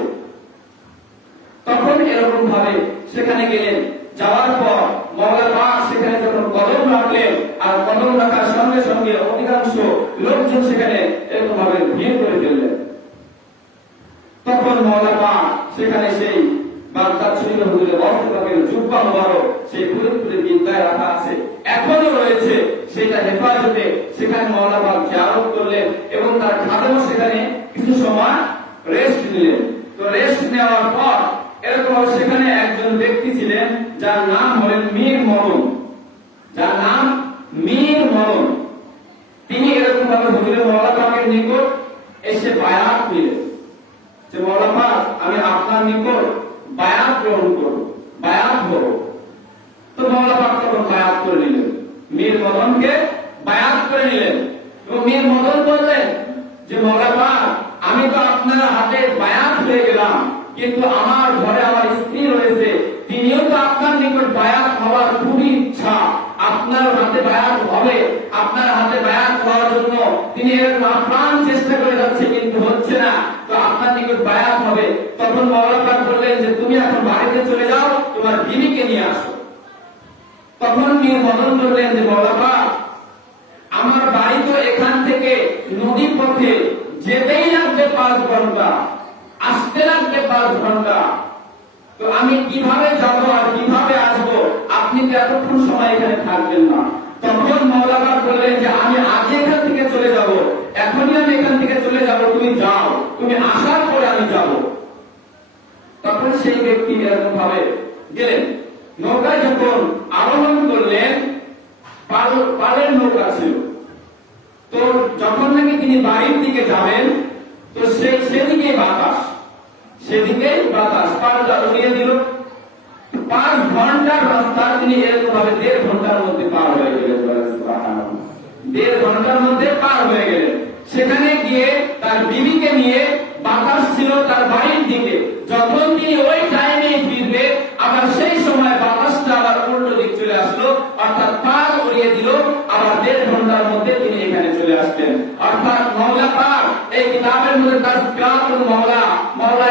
তখন এরকম ভাবে সেখানে গেলেন। যাওয়ার পর মাওলা পাক সেখানে যখন কদম রাখলেন, আর কদম রাখার সঙ্গে সঙ্গে অধিকাংশ লোকজন সেখানে এরকম ভাবে ভিড় করে ফেললেন। তখন মাওলা পাক সেখানে সেই বাগদাদ শরীফে হুজুরে গাউসে পাকের জুব্বা মোবারক সেই ফরিদপুরে গেদ্দায় রাখা আছে, এখনো রয়েছে, সেটা হেফাজতে সেখানে মাওলা পাক জিয়ারত করলেন এবং তার খাদেমও সেখানে কিছু সময় রেস্ট নিলেন। তো রেস্ট নেওয়ার পর এরকম সেখানে একজন ব্যক্তি ছিলেন যার নাম হলেন মীর মরণ, যার নাম মীর মরণ। ভাবে হুজুরে মওলা পাকের নিকট এসে বায়াত নিলেন যে মওলা পাক আমি আপনার নিকট বায়াত গ্রহণ করব, বায়াত হব। তো মওলা পাক তখন বায়াত করে নিলেন, মীর মদনকে বায়াত করে নিলেন। এবং মীর মদন বললেন যে মওলা পাক আমি তো আপনার হাতে বায়াত হয়ে গেলাম, কিন্তু আমার ঘরে আমার স্ত্রী রয়েছে, তিনিও তো আপনার নিকট বায়াত হওয়ার খুবই ইচ্ছা, আপনার হাতে বায়াত হবে, আপনার হাতে বায়াত হওয়ার জন্য তিনি এরকম আপ্রাণ চেষ্টা করে যাচ্ছে, কিন্তু হচ্ছে না, তো আপনার নিকট বায়াত হবে। তখন মওলা পাক বললেন যে তুমি এখন বাড়িতে চলে যাও, তোমার বিবিকে নিয়ে আসো। তখন মীর মদন বললেন যে মওলা পাক আমার বাড়ি তো এখান থেকে নদী পথে যেতেই লাগবে 5 ঘন্টা, আসতে লাগবে 5 ঘন্টা, তো আমি কিভাবে যাব আর কিভাবে আসবো, আপনি তো এতক্ষণ সময় এখানে থাকবেন না। তখন মওলা পাক বললেন যে আমি আগে এখান থেকে চলে যাব, এখনই আমি এখান থেকে চলে যাব, তুমি যাও, তুমি আসার পরে আমি যাব। তখন সেই ব্যক্তি এরকম ভাবে গেলেন। নৌকায় যখন আরোহণ করলেন, পালের নৌকা ছিল, তো যখন নাকি তিনি বাড়ির দিকে যাবেন, তো সেদিকে বাতাস, সেদিকে বাতাস পালটা উড়িয়ে দিল। 5 ঘন্টার রাস্তা তিনি এরকম ভাবে 1.5 ঘন্টার মধ্যে পার হয়ে গেলেন। 1.5 ঘন্টার মধ্যে পার হয়ে গেলেন। সেখানে গিয়ে তার বিবিকে নিয়ে বাতাস ছিল তার বাড়ির দিকে, যখন তিনি ওই টাইমে ফিরবে, আবার সেই সময় বাতাসটা আবার উল্টো দিক চলে আসলো, অর্থাৎ পার উড়িয়ে দিল, আবার 1.5 ঘন্টার মধ্যে তিনি এখানে চলে আসলেন। অর্থাৎ মওলা পাক এই কিতাবের মধ্যে তাসকিরাতুল মাওলা, মওলা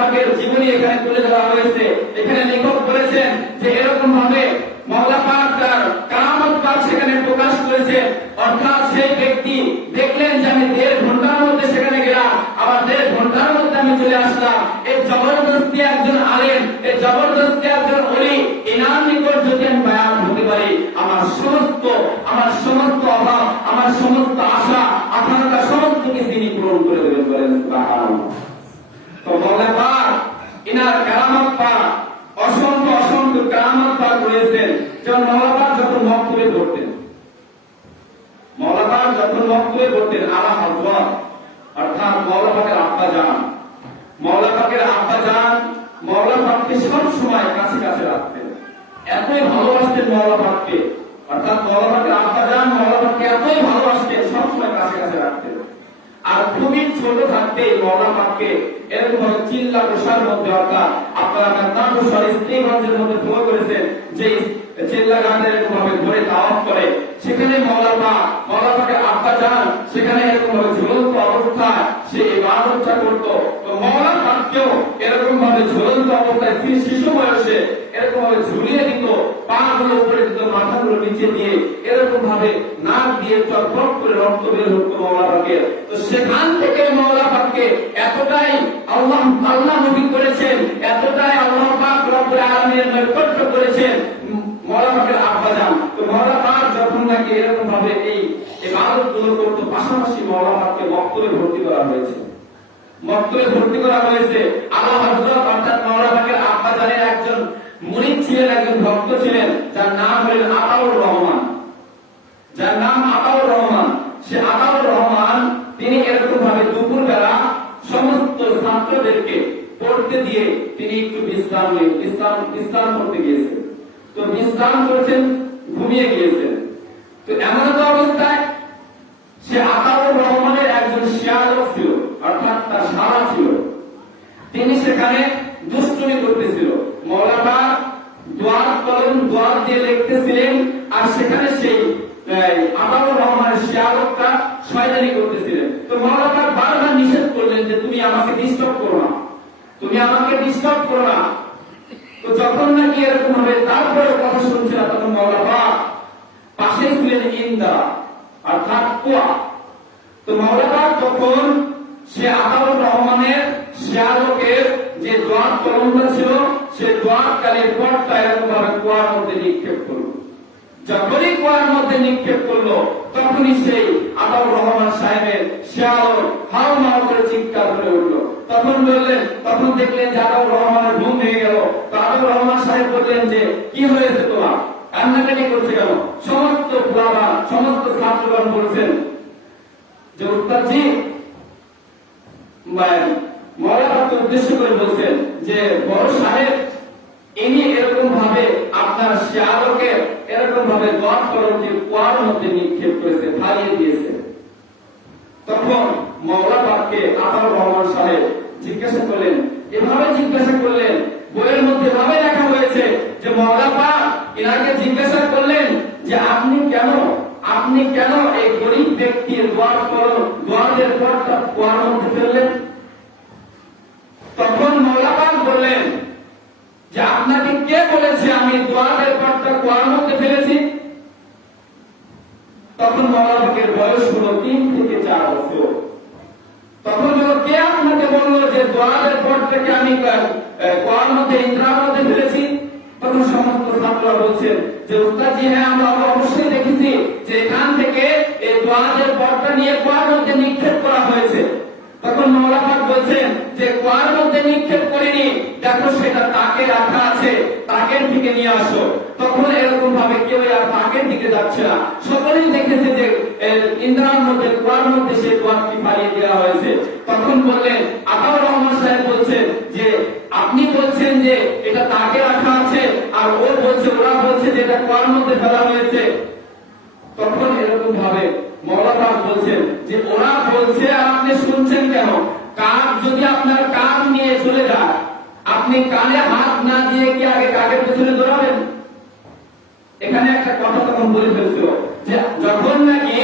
পাকের জীবনী এখানে তুলে ধরা হয়েছে। এখানে লেখক বলেছেন যে এরকম ভাবে মওলা পাক তার কারামত পাক সেখানে প্রকাশ করেছে। অর্থাৎ সেই ব্যক্তি দেখলেন যে আমি 1.5 ঘন্টার মধ্যে সেখানে গেলাম, আবার 1.5 ঘন্টার মধ্যে আমি চলে আসলাম। এই জবরদস্তি একজন আলেম, এই জবরদস্তি একজন ওলি, ইনার নিকট যদি আমি বায়াত হতে পারি, আমার সমস্ত অভাব, আমার সমস্ত আশা আকাঙ্ক্ষা সমস্ত কিছু তিনি পূরণ করে দেবেন, বলেন সুবহানাল্লাহ। তো মওলা পাক ইনার কারামত পাক অসংখ্য কারামত পাক রয়েছেন। যেমন মওলা পাক যখন মক্তবে পড়তেন, আলা হযরত অর্থাৎ মওলা পাকের আব্বা জান, মওলা পাককে সব সময় কাছে রাখতেন, এতই ভালোবাসতেন মওলা পাককে। অর্থাৎ মওলা পাকের আব্বা জান মওলা পাককে এতই ভালোবাসতেন, সব সময় কাছে রাখতেন। আর খুবই ছোট থাকতে মওলা পাককে এরকম ভাবে চিল্লা প্রসার মধ্যে, অর্থাৎ আপনারা নাম প্রসার স্ত্রীগঞ্জের মধ্যে ফলো করেছেন, যে চিল্লা গানের এরকম ভাবে ধরে তাওয়াফ করে, সেখানে মওলা পাকের আব্বা জান সেখানে এরকম ভাবে ঝুলন্ত অবস্থায় সে ইবাদতটা করত। তো মওলা পাককেও এরকম ভাবে ঝুলন্ত অবস্থায় শিশু বয়সে এরকম ভাবে ঝুলিয়ে দিত, পা গুলো উপরে দিত, মাথাগুলো নিচে দিয়ে, এরকম ভাবে নাক দিয়ে চকচক করে রক্ত বের হতো মওলা পাকের। তো সেখান থেকে মওলা পাককে এতটাই আল্লাহ নবী করেছেন, এতটাই আল্লাহ পাক রব্বুল আলামিনের নৈকট্য করেছেন মওলা পাকের আব্বা জান। তো মওলা পাক যখন নাকি এরকম ভাবে এই ইবাদত গুলো করতো, পাশাপাশি মওলা পাককে মক্তবে ভর্তি করা হয়েছে। আলা হযরত অর্থাৎ মওলা পাকের আব্বা জানের একজন মুরিদ ছিলেন, একজন ভক্ত ছিলেন, যার নাম হলেন আতাউর রহমান। সে আতাউর রহমান তিনি এরকম ভাবে দুপুর বেলা সমস্ত ছাত্রদেরকে পড়তে দিয়ে তিনি একটু বিশ্রাম করতে গিয়েছেন। তো বিশ্রাম করেছেন, ঘুমিয়ে গিয়েছেন। তো এমন একটা অবস্থায় সে আতাউর রহমানের একজন শিয়ালক ছিল, অর্থাৎ তার শালা ছিল, তিনি সেখানে দুষ্টুমি করতেছিল। মওলা পাক দোয়াত দিয়ে লিখতেছিলেন, আর সেখানে সেই আতাউর রহমানের শিয়ালকটা শয়তানি করতেছিলেন। তো মওলা পাক বারবার নিষেধ করলেন যে তুমি আমাকে ডিস্টার্ব করো না। তো যখন নাকি এরকম হবে তারপরে কথা শুনছিল, তখন মওলা পাক পাশে ছিলেন ইন্দা অর্থাৎ কুয়া। তো মওলা পাক তখন সে আতাউর রহমানের শিয়ালকের যে দোয়াত কলমটা ছিল, সে দোয়াত কালের পটটা এরকম ভাবে কুয়ার মধ্যে নিক্ষেপ করলো। যখনই কুয়ার মধ্যে নিক্ষেপ করলো, তখনই সেই আতাউর রহমান সাহেবের শিয়ালক হাউ মাউ করে চিৎকার করে উঠলো। তখন দেখলেন যে আতাউর রহমানের ঘুম ভেঙে গেল। তো আতাউর রহমান সাহেব বললেন যে কি হয়েছে তোমার, কান্নাকাটি করছে কেন? সমস্ত ছাত্রগণ বলছেন যে উস্তাদজি মৌলানাকে উদ্দেশ্য করে বলছেন যে বড় সাহেব ইনি এরকম ভাবে আপনার শেয়ারকে এরকম ভাবে দোয়া করতে কুয়ার মধ্যে নিক্ষেপ করেছে, ফালিয়ে দিয়েছে। তখন মৌলানাকে আতাউর রহমান সাহেব জিজ্ঞাসা করলেন, এভাবে জিজ্ঞাসা করলেন, বইয়ের মধ্যে ভাবে লেখা হয়েছে যে মৌলানা ইনাকে জিজ্ঞাসা করলেন যে আপনি কেন এই গরিব ব্যক্তির দোয়ারের পরটা কুয়ার মধ্যে ফেললেন? তখন মৌলানা বললেন যে আপনাকে কে বলেছে আমি দোয়ারের পরটা কুয়ার মধ্যে ফেলেছি? তখন মৌলানার বয়স হলো 3 থেকে 4 বছর। তখন কে আপনাকে বললো যে দোয়ারের পরটাকে আমি কুয়ার মধ্যে ইন্দ্রার মধ্যে ফেলেছি? তখন সমস্ত ছাত্ররা বলছেন যে উস্তাদজি হ্যাঁ আমরা অবশ্যই দেখেছি যে এখান থেকে এই দোয়ারের পরটা নিয়ে কুয়ার মধ্যে নিক্ষেপ করা হয়েছে। তখন মৌলানা বলছেন যে কুয়ার মধ্যে নিক্ষেপ করিনি, দেখো সেটা তাকে রাখা আছে, তাকের দিকে নিয়ে আসো। তখন এরকম ভাবে কেউ আর তাকের দিকে যাচ্ছে না, সকলেই দেখেছে যে ইন্দ্রার মধ্যে কুয়ার মধ্যে সেই দোয়ারটি ফালিয়ে দেওয়া হয়েছে। তখন বললেন আতাউর রহমান সাহেব বলছেন যে আপনি বলছেন যে এটা তাকে রাখা আছে আর ওরা বলছে যে এটা কুয়ার মধ্যে ফেলা হয়েছে। তখন এরকম ভাবে মৌলানা বলছেন যে ওরা বলছে আর আপনি শুনছেন কেন? কাক যদি আপনার কান নিয়ে চলে যায়, আপনি কানে হাত না দিয়ে কি আগে কাকের পেছনে দৌড়াবেন? এখানে একটা কথা তখন বলে ফেলছিল যে যখন নাকি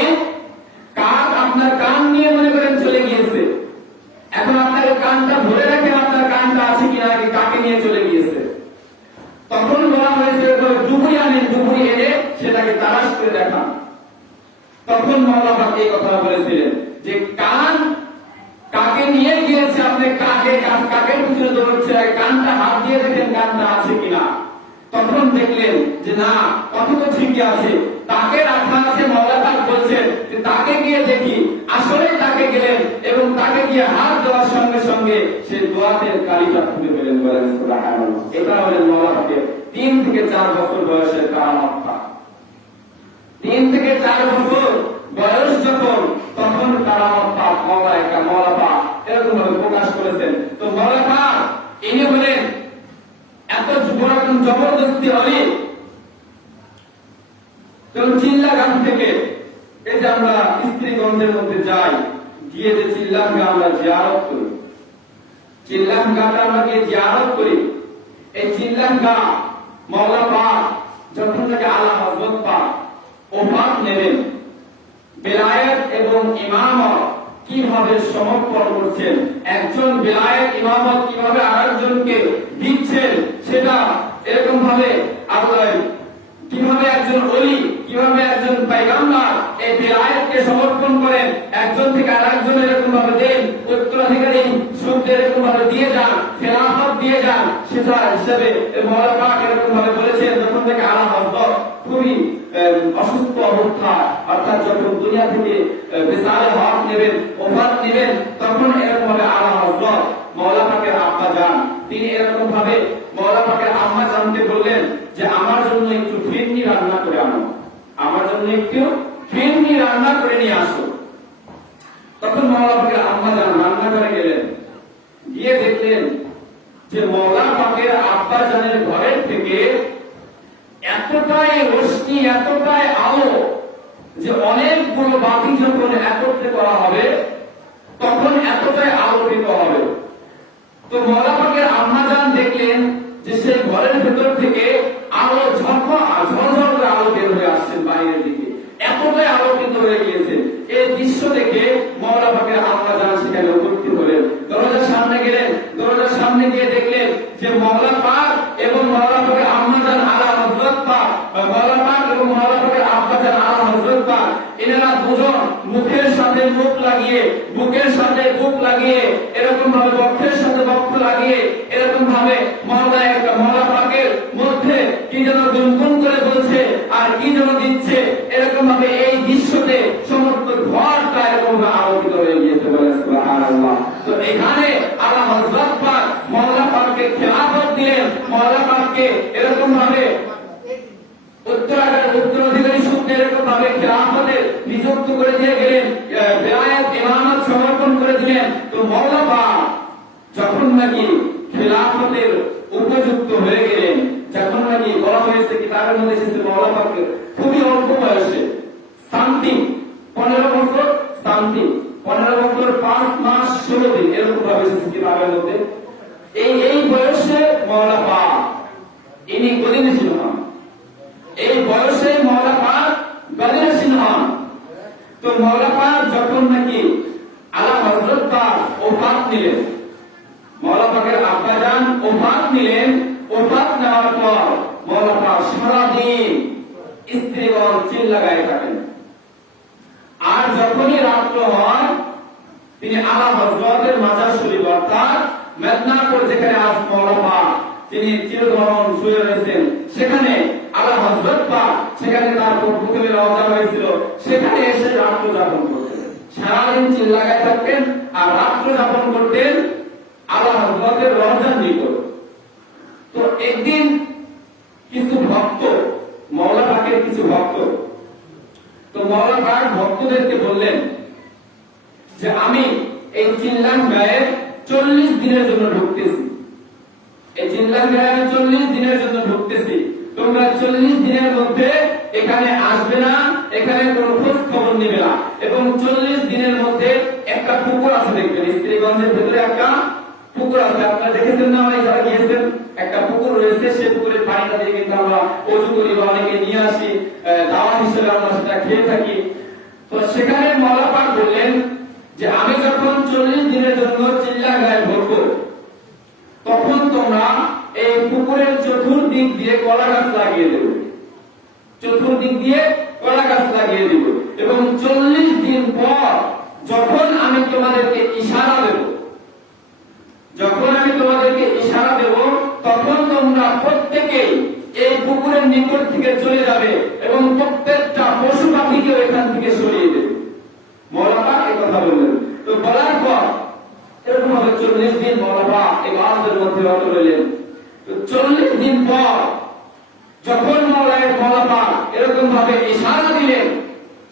কাক আপনার কান নিয়ে মনে করেন চলে গিয়েছে, এখন আপনার কানটা ধরে রাখেন আপনার কানটা আছে কিনা, আগে কাকে নিয়ে চলে গিয়েছে। তখন বলা হয়েছে ডুবুরি আনেন, ডুবুরি এনে সেটাকে তালাশ করে দেখান। তখন মৌলানা এই কথা বলেছিলেন যে কান কাকে নিয়ে গিয়েছে, আপনি কাকের পিছনে দৌড়চ্ছে, কানটা হাত দিয়ে দেখেন কানটা আছে কিনা। তখন দেখলেন যে না, কথা তো ঠিকই আছে, তাকে রাখা আছে। মৌলানা বলছেন যে তাকে গিয়ে দেখি, আসলে তাকে গেলেন এবং তাকে গিয়ে হাত দেওয়ার সঙ্গে সঙ্গে সে দোয়াতের কালিটা খুলে ফেলেন। বলেন সুবহানাল্লাহ। এটা হলেন মৌলানাকে 3 থেকে 4 বছর বয়সের কারামতটা। 3 থেকে 4 বছর বয়স যখন, তখন কারামতটা মৌলানা এরকম ভাবে প্রকাশ করেছেন। তো মৌলানা ইনি হলেন এত জবরদস্তি অলি। চিল্লাগান থেকে এই যে আমরা স্ত্রীগঞ্জের মধ্যে যাই, গিয়ে যে চিল্লাগা আমরা জিয়ারত করি, চিল্লাগাটা আমরা গিয়ে জিয়ারত করি। এই চিল্লাগা মৌলানা যখন থেকে আলা হযরত পাক ওফাত নেবেন, বেলায়েত এবং ইমামত কিভাবে সমর্পণ করছেন, একজন বেলায়েত ইমামত কিভাবে আরেকজনকে দিচ্ছেন, সেটা এরকম ভাবে আল্লাহ কিভাবে একজন ওলি, কিভাবে একজন পয়গম্বর এই বেলায়েতকে সমর্পণ করেন, একজন থেকে আরেকজন এরকম ভাবে দেন, উত্তরাধিকারী সূত্রে এরকম ভাবে দিয়ে যান, খেলাফত দিয়ে যান, সেটা হিসেবে মৌলানা পাক এরকম ভাবে বলেছেন যখন থেকে আলা হযরত খুবই অসুস্থ অবস্থা, অর্থাৎ যখন দুনিয়া থেকে বিসালে হক নেবেন, ওফাত নেবেন, তখন এরকম ভাবে আলা হযরত মৌলানা পাকের আব্বা যান, তিনি এরকম ভাবে মৌলানা পাকের আম্মা জানতে বললেন যে আমার জন্য একটু ফিরনি রান্না করে আনো, আমার জন্য একটু ফিরনি রান্না করে নিয়ে আসো। তখন মৌলানা পাকের আম্মা যান রান্না করে গেলেন, গিয়ে দেখলেন যে মৌলানা পাকের আব্বা জানের ঘরের থেকে এতটাই রোশনি, এতটাই আলো যে অনেকগুলো বাতি যখন একত্রে করা হবে তখন এতটাই আলোকিত হবে। তো মৌলানা পাকের আম্মা জান দেখলেন যে সেই ঘরের ভেতর থেকে আলো ঝলঝল করে আলো বের হয়ে আসছে বাইরের দিকে, এতটাই আলোকিত হয়ে গিয়েছে। এই দৃশ্য দেখে মৌলানা পাকের আম্মা জান সেখানে উপস্থিত হলেন, দরজার সামনে গেলেন, দরজার সামনে গিয়ে দেখলেন যে মৌলানা পাক এবং মৌলানা পাকের আম্মা জান আলা হযরত পাক, মৌলানা পাক এবং মৌলানা পাকের আব্বা জান আলা হযরত পাক, এনারা দুজন মুখের সাথে মুখ লাগিয়ে, বুকের সাথে বুক লাগিয়ে, এরকম ভাবে বক্ষের সাথে বক্ষ লাগিয়ে, এরকম ভাবে মৌলানা পাকের মধ্যে কি যেন গুনগুন করে বলছে আর কি যেন দিচ্ছে, এরকম ভাবে এই দৃশ্যতে সমস্ত ঘরটা এরকম আলোকিত হয়ে গিয়েছে। বলেন সুবহানাল্লাহ। তো এখানে আলা হযরত পাক মৌলানা পাককে খেলাফত দিলেন, মৌলানা পাককে এরকম ভাবে উত্তরাধিকারী সূত্রে এরকম ভাবে খেলাফতে নিযুক্ত করে দিয়ে গেলেন, বেলায়েত দিলেন। তো মাওলা পাক যখন নাকি খেলাফতের উপযুক্ত হয়ে গেলেন, যখন নাকি বলা হয়েছে কিতাবের মধ্যে এসেছে মাওলা পাক খুবই অল্প বয়সে সামথিং 15 বছর, সামথিং 15 বছর 5 মাস 16 দিন এরকম ভাবে এসেছে কিতাবের মধ্যে। এই বয়সে মাওলা পাক ইনি গদিনশীল হন, এই বয়সে মাওলা পাক গদিনশীল হন। তো মাওলা পাক যখন নাকি আলা হযরত পাক ওফাত নিলেন, মাওলা পাকের আব্বাজান ওফাত নিলেন, ওফাত নেওয়ার পর মাওলা পাক সারাদিন স্ত্রীগণ চিল লাগায় থাকেন। আর যখনই রাত্র হয় তিনি আলা হযরতের মাজার শরীফ অর্থাৎ মেদিনাপুর যেখানে আজ মাওলা পাক তিনি চিরধরণ শুয়ে রয়েছেন, সেখানে আলা হযরত পাক সেখানে তার পুকুরে রওনা হয়েছিল, সেখানে এসে রাত্র যাপন করতেন। সারাদিন চিল লাগায় থাকতেন আর রাত্র যাপন করতেন আলা হযরতের রওজার নিকট। তো একদিন কিছু ভক্ত, মাওলা পাকের কিছু ভক্ত, তো মাওলা পাক ভক্তদেরকে বললেন যে আমি এই চিল্লান গায়ে 40 দিনের জন্য ঢুকতেছি, এই চিল্লান গায়ে 40 দিনের জন্য ঢুকতেছি, তোমরা 40 দিনের মধ্যে এখানে আসবে না, এখানে কোনো খোঁজ খবর নেবে না, এবং 40 দিনের মধ্যে একটা পুকুর আছে দেখবেন, স্ত্রীগঞ্জের ভিতরে একটা পুকুর আছে, আপনারা দেখেছেন না, অনেক যারা গিয়েছেন, একটা পুকুর রয়েছে, সেই পুকুরের পানিটা দিয়ে কিন্তু আমরা ওযু করি বা অনেকে নিয়ে আসি, দাওয়াত হিসেবে আমরা সেটা খেয়ে থাকি। তো সেখানে মাওলা পাক বললেন যে আমি যখন 40 দিনের জন্য চিল্লা গায়ে ঢুকবো, তখন তোমরা এই পুকুরের চতুর্দিক দিয়ে কলা গাছ লাগিয়ে দেবে, চতুর্দিক দিয়ে কলা গাছ লাগিয়ে দেব, এবং 40 দিন পর যখন আমি তোমাদেরকে ইশারা দেব, যখন আমি তোমাদেরকে ইশারা দেব, তখন তোমরা প্রত্যেকেই এই পুকুরের নিকট থেকে চলে যাবে এবং প্রত্যেকটা পশু পাখিকে এখান থেকে সরিয়ে দেবে। মাওলা পাক এই কথা বললেন। তো বলার পর এরকম ভাবে 40 দিন মাওলা পাক এই বাঁধের মধ্যে রত রইলেন। তো 40 দিন পর যখন মাওলা পাক এরকম ভাবে ইশারা দিলেন,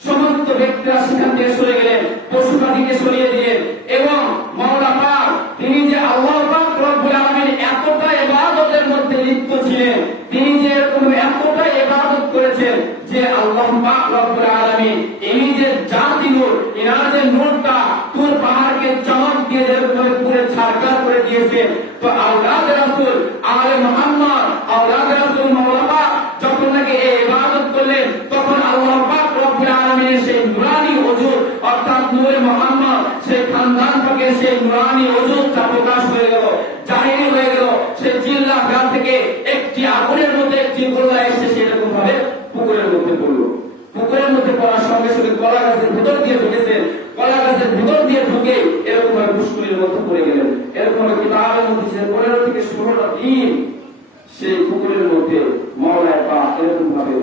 সমস্ত ব্যক্তিরা সেখান থেকে সরে গেলেন, পশু পাখিকে সরিয়ে দিলেন, এবং মাওলা পাক তিনি যে আল্লাহ পাক রব্বুল আলামিন এতটা ইবাদতের মধ্যে লিপ্ত ছিলেন, তিনি যে এরকম এতটা ইবাদত করেছেন যে আল্লাহ পাক রব্বুল আলামিন ইনি যে জাতি নূর, ইনার যে নূরটা তুর পাহাড়কে চমক দিয়ে যেরকম পুরো ছারকার করে দিয়েছেন। তো আওলাদ রাসূল আলে মুহাম্মদ, আওলাদ রাসূল মাওলা পাক যখন নাকি এই ইবাদত করলেন, তখন আল্লাহ পাক রব্বুল আলামিনের সেই নূরানি ওজুদ অর্থাৎ নূরে মুহাম্মদ, সেই খানদান পাকের সেই নূরানি ওজুদটা প্রকাশ হয়ে গেল, জাহির হয়ে গেল। সেই চিল্লা গাছ থেকে একটি আগুনের মধ্যে একটি গোলা এসে সেরকম ভাবে পুকুরের মধ্যে পড়লো। পুকুরের মধ্যে পড়ার সঙ্গে সঙ্গে কলা গাছের ভিতর দিয়ে ঢুকেছেন, কলা গাছের ভিতর দিয়ে ঢুকে এরকম ভাবে পুষ্করির মধ্যে পড়ে গেলেন। এরকম ভাবে কিতাবের মধ্যে 15 থেকে 16টা দিন সেই পুকুরের মধ্যে মাওলা পাক এরকম ভাবে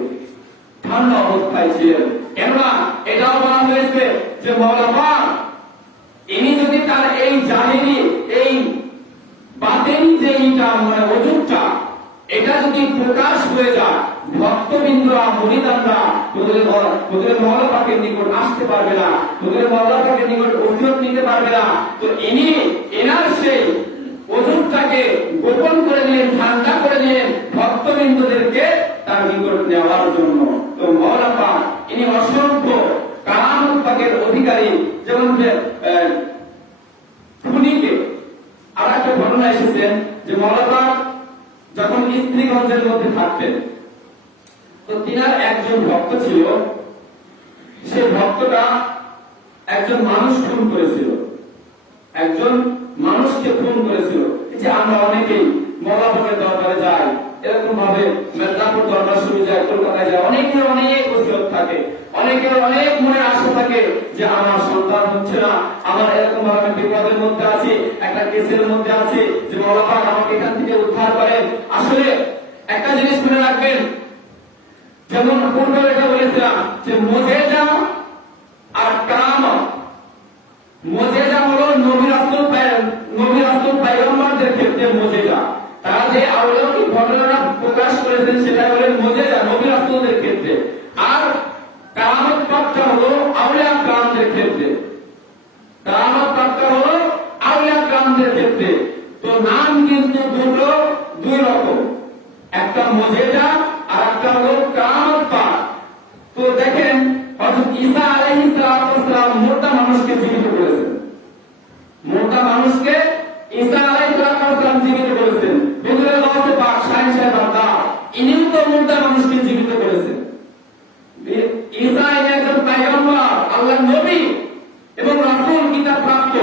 ঠান্ডা অবস্থায় ছিলেন। কেননা এটাও বলা হয়েছে যে মাওলা পাক ইনি যদি তার এই জাহিরি, এই বাতেনি যে এইটা মানে ওজুদটা, এটা যদি প্রকাশ হয়ে যায়, ভক্তবৃন্দরা মুরিদানরা হুজুরে মাওলা পাকের নিকট আসতে পারবে না, হুজুরে মাওলা পাকের নিকট ওসিয়ত নিতে পারবে না। তো ইনি এনার সেই ওজুদটাকে গোপন করে দিলেন, ঠান্ডা করে দিলেন ভক্তবৃন্দদেরকে তার নিকট নেওয়ার জন্য। তো মাওলা পাক ইনি অসংখ্য কারামত পাকের অধিকারী। যেমন খুনিকে আর একটা ঘটনা এসেছেন যে মাওলা পাক যখন স্ত্রীগঞ্জের মধ্যে থাকতেন, তো তিনার একজন ভক্ত ছিল, সেই ভক্তটা একজন মানুষ খুন করেছিল, একজন মানুষকে খুন করেছিল। যে আমরা অনেকেই মাওলা পাকের দরবারে যাই, এরকম ভাবে মেদিনীপুর দরবার শরীফ যায়, কলকাতায় যায়, অনেকের অনেক ওসিয়ত থাকে, অনেকের অনেক মনে আশা থাকে যে আমার সন্তান হচ্ছে না, আমার এরকম ভাবে বিপদের মধ্যে আছি, একটা কেসের মধ্যে আছি, যে মাওলা পাক আমাকে এখান থেকে উদ্ধার করেন। আসলে একটা জিনিস মনে রাখবেন, যেমন পূর্বে এটা বলেছিলাম যে মুজিজা আর কারামত, মুজিজা হলো নবী রাসূল পয়গম্বরদের ক্ষেত্রে মুজিজা, তারা যে অলৌকিক ঘটনা প্রকাশ করেছেন সেটা হলো মুজিজা নবী রাসূলদের ক্ষেত্রে, আর কারামত পাকটা হলো আউলিয়া কারামদের ক্ষেত্রে, কারামত পাকটা হলো আলাইহিস সালাম মুর্দা মানুষকে জীবিত করেছেন। মুর্দা মানুষকে ঈসা আলাইহিস সালাম জীবিত করেছেন। হুজুরের গাওসে পাক শাহিন সাহেব বাগদাদ ইনিও তো মুর্দা মানুষকে জীবিত করেছেন। ঈসা একজন পয়গম্বর, আল্লাহর নবী এবং রাসূল, কিতাব প্রাপ্ত।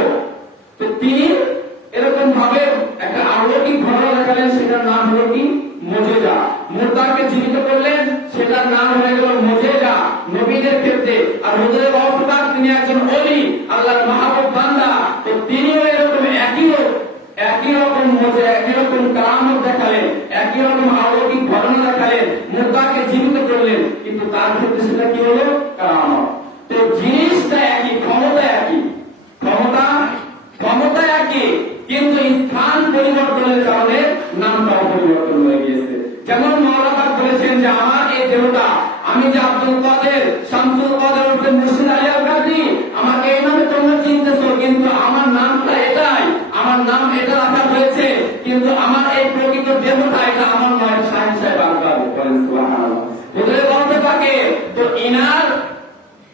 তো তিনি এরকম ভাবে একটা অলৌকিক ঘটনা দেখালেন, সেটার নাম হলো কি মুজিজা। মুর্দাকে জীবিত করলেন, সেটার নাম হয়ে গেল মুজিজা নবীদের ক্ষেত্রে। আর হুজুরের অবস্থা তিনি একজন ওলি, আল্লাহর মাহবুব বান্দা। তো তিনিও এরকম একই রকম মুজিজা, একই রকম কারামত দেখালেন, একই রকম অলৌকিক ঘটনা দেখালেন, মুর্দাকে জীবিত করলেন, কিন্তু তার ক্ষেত্রে সেটা কি হলো কারামত। তো জিনিসটা একই, ক্ষমতা একই, ক্ষমতা একই, কিন্তু স্থান পরিবর্তনের কারণে নামটাও পরিবর্তন হয়ে গিয়েছে। যেমন মাওলানা বলেছেন যে আমার এই দেহটা, আমি যে আব্দুল কাদের, শামসুল কাদের ওরফে মুর্শিদ আলী আল কাদরি, আমাকে এই নামে তোমরা চিনতেছো, কিন্তু আমার নামটা এটাই, আমার নাম এটা রাখা হয়েছে, কিন্তু আমার এই প্রকৃত দেহটা এটা আমার নয়। শাহিন সাহেব বাগদাদ বলেন সুবহানাল্লাহ। হুজুরের বলতে পাকে তো ইনার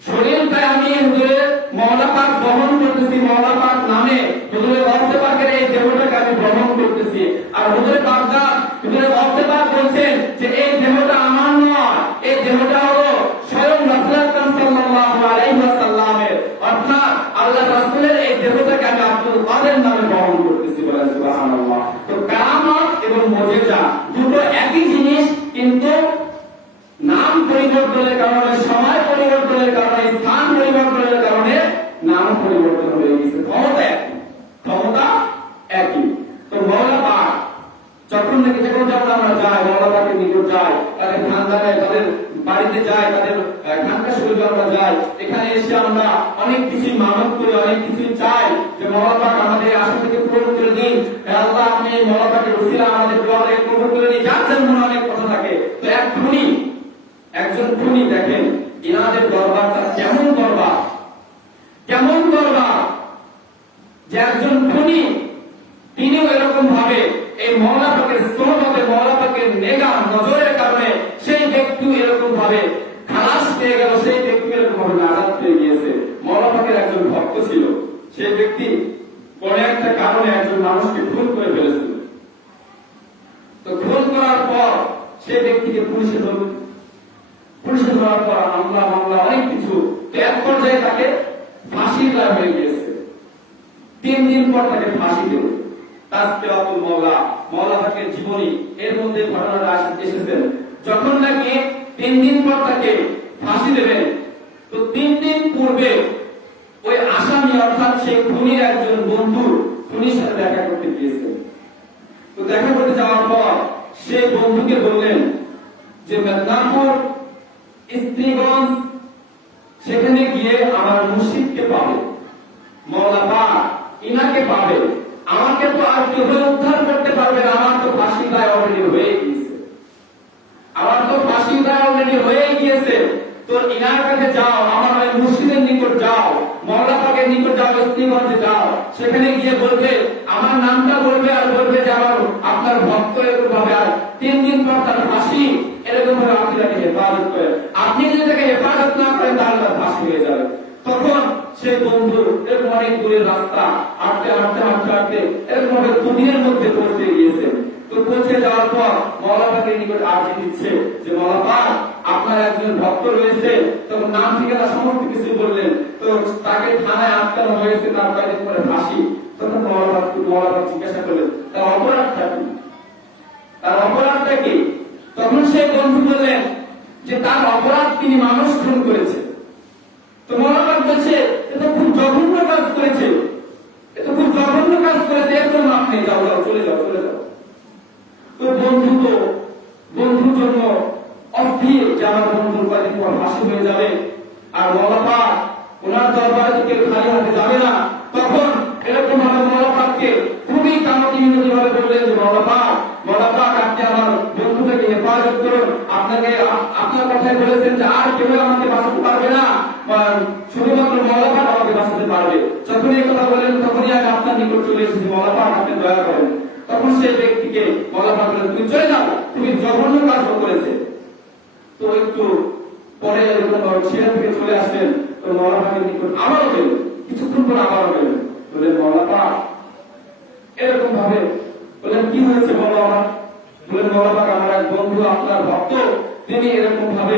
শরীরটা আমি হুজুরের মাওলা পাক গ্রহণ করতেছি, মাওলা পাক নামে হুজুরের ওয়াসে পাকের এই দেহটাকে আমি গ্রহণ করতেছি। আর হুজুরের বাগদাদ, হুজুরের ওয়াসে পাক বলছেন যে এই দেহটা আমার নয়, এই দেহটা হলো স্বয়ং রাসূল আকরাম সাল্লাল্লাহু আলাইহি ওয়াসাল্লামের, অর্থাৎ আল্লাহর রাসূলের এই দেহটাকে আমি আব্দুল কাদের নামে গ্রহণ করতেছি। বলেন সুবহানাল্লাহ। তো কারামত এবং মুজিজা দুটো একই জিনিস, কিন্তু নাম পরিবর্তনের কারণে, সময় পরিবর্তনের কারণে, স্থান পরিবর্তনের কারণে নাম পরিবর্তন হয়ে গেছে। ক্ষমতা একই। তো মাওলা পাক যখন নাকি যখন আমরা যাই, মাওলা পাকের নিকট যাই, তাদের খানদানে, তাদের বাড়িতে যাই, তাদের খানকা শরীফে আমরা যাই, এখানে এসে আমরা অনেক কিছু মানত করি, অনেক কিছু চাই যে মাওলা পাক আমাদের আশা থেকে পূরণ করে দিন। আল্লাহ আপনি মাওলা পাকের ওসিলা আমাদের দোয়াকে কবুল করে দিন। যার মনে অনেক কথা থাকে। তো একজন খুনি দেখেন ইনাদের দরবারটা কেমন দরবার, যে একজন খুনি তিনিও এরকম ভাবে এই মাওলা পাকের সোহবতে, মাওলা পাকের নেগাহ নজরের কারণে সেই ব্যক্তি এরকম ভাবে খালাস পেয়ে গেল, সেই ব্যক্তি এরকম ভাবে নাজাত পেয়ে গিয়েছে। মাওলা পাকের একজন ভক্ত ছিল, সেই ব্যক্তি কোন একটা কারণে একজন মানুষকে খুন করে ফেলেছিল। তো খুন করার পর সেই ব্যক্তিকে পুলিশে ধরার পর মামলা অনেক কিছু, এক পর্যায়ে তাকে ফাঁসির রায় হয়ে গিয়েছে। 3 দিন পর তাকে ফাঁসি দেব। তাসকিরাতুল মাওলা পাকের জীবনী, এর মধ্যে ঘটনাটা এসেছেন। যখন নাকি 3 দিন পর তাকে ফাঁসি দেবেন, তো 3 দিন পূর্বে ওই আসামি অর্থাৎ সেই খুনির একজন বন্ধু খুনির সাথে দেখা করতে গিয়েছে। তো দেখা করতে যাওয়ার পর সেই বন্ধুকে বললেন যে মেদিনীপুর স্ত্রীগঞ্জ, সেখানে গিয়ে আমার মুর্শিদকে পাবে, মাওলা পাক ইনাকে পাবে, আমাকে তো আর কেউ উদ্ধার করতে পারবে না, আমার তো ফাঁসি দায় অলরেডি হয়ে গিয়েছে। তো ইনার কাছে যাও, আমার ওই মুর্শিদের নিকট যাও, মাওলা পাকের নিকট যাও, স্ত্রীগঞ্জে যাও, সেখানে গিয়ে বলবে, আমার নামটা বলবে, আর বলবে যে আমার আপনার ভক্ত এরকম ভাবে, আর 3 দিন পর তার ফাঁসি, এরকম ভাবে আপনি তাকে হেফাজত করেন। আপনি যদি তাকে হেফাজত না করেন তাহলে তার ফাঁসি হয়ে যাবে। তখন সেই বন্ধু এরকম অনেক দূরের রাস্তা হাঁটতে এরকম ভাবে দুনিয়ার মধ্যে পৌঁছে গিয়েছে। তো পৌঁছে যাওয়ার পর মাওলা পাকের নিকট আর্জি দিচ্ছে যে মাওলা পাক আপনার একজন ভক্ত রয়েছে। তখন নাম ঠিকানা সমস্ত কিছু বললেন। তো তাকে থানায় আটকানো হয়েছে, তার কয়েকদিন পরে ফাঁসি। তখন মাওলা পাক জিজ্ঞাসা করলেন তার অপরাধটা কি? তখন সেই বন্ধু বললেন যে তার অপরাধ তিনি মানুষ খুন করেছে। তো মাওলা পাক বলছে এটা খুব জঘন্য কাজ করেছে, এরকম আপনি যাও, চলে যাও। তো বন্ধুর জন্য অস্থির যে আমার বন্ধুর কয়েকদিন পর ফাঁসি হয়ে যাবে, আর মাওলা পাক ওনার দরবারে থেকে খালি হাতে যাবে না। তখন এরকম ভাবে মাওলা পাককে খুবই কামতি মিনতি ভাবে বললেন যে মাওলা পাক আপনি আমার বন্ধুটাকে হেফাজত করুন, আপনার কথায় বলেছেন যে আর কেউ আমাকে বাঁচাতে পারবে না, শুধুমাত্র মাওলা পাক আমাকে বাঁচাতে পারবে। যখন এই কথা বলেন তখনই আমি আপনার নিকট চলে এসেছি, মাওলা পাক আপনি দয়া করেন। তখন সেই ব্যক্তিকে মাওলা পাক বলেন তুমি চলে যাও, তুমি জঘন্য কাজ করেছে। তো একটু পরে এরকম ছেড়ে থেকে চলে আসলেন। তো মওলা পাকের নিকট আবারও গেলেন, কিছুক্ষণ পর আবারও গেলেন, বললেন মওলা পাক এরকম ভাবে, বললেন কি হয়েছে বলো আমার? বললেন মওলা পাক আমার এক বন্ধু আপনার ভক্ত, তিনি এরকম ভাবে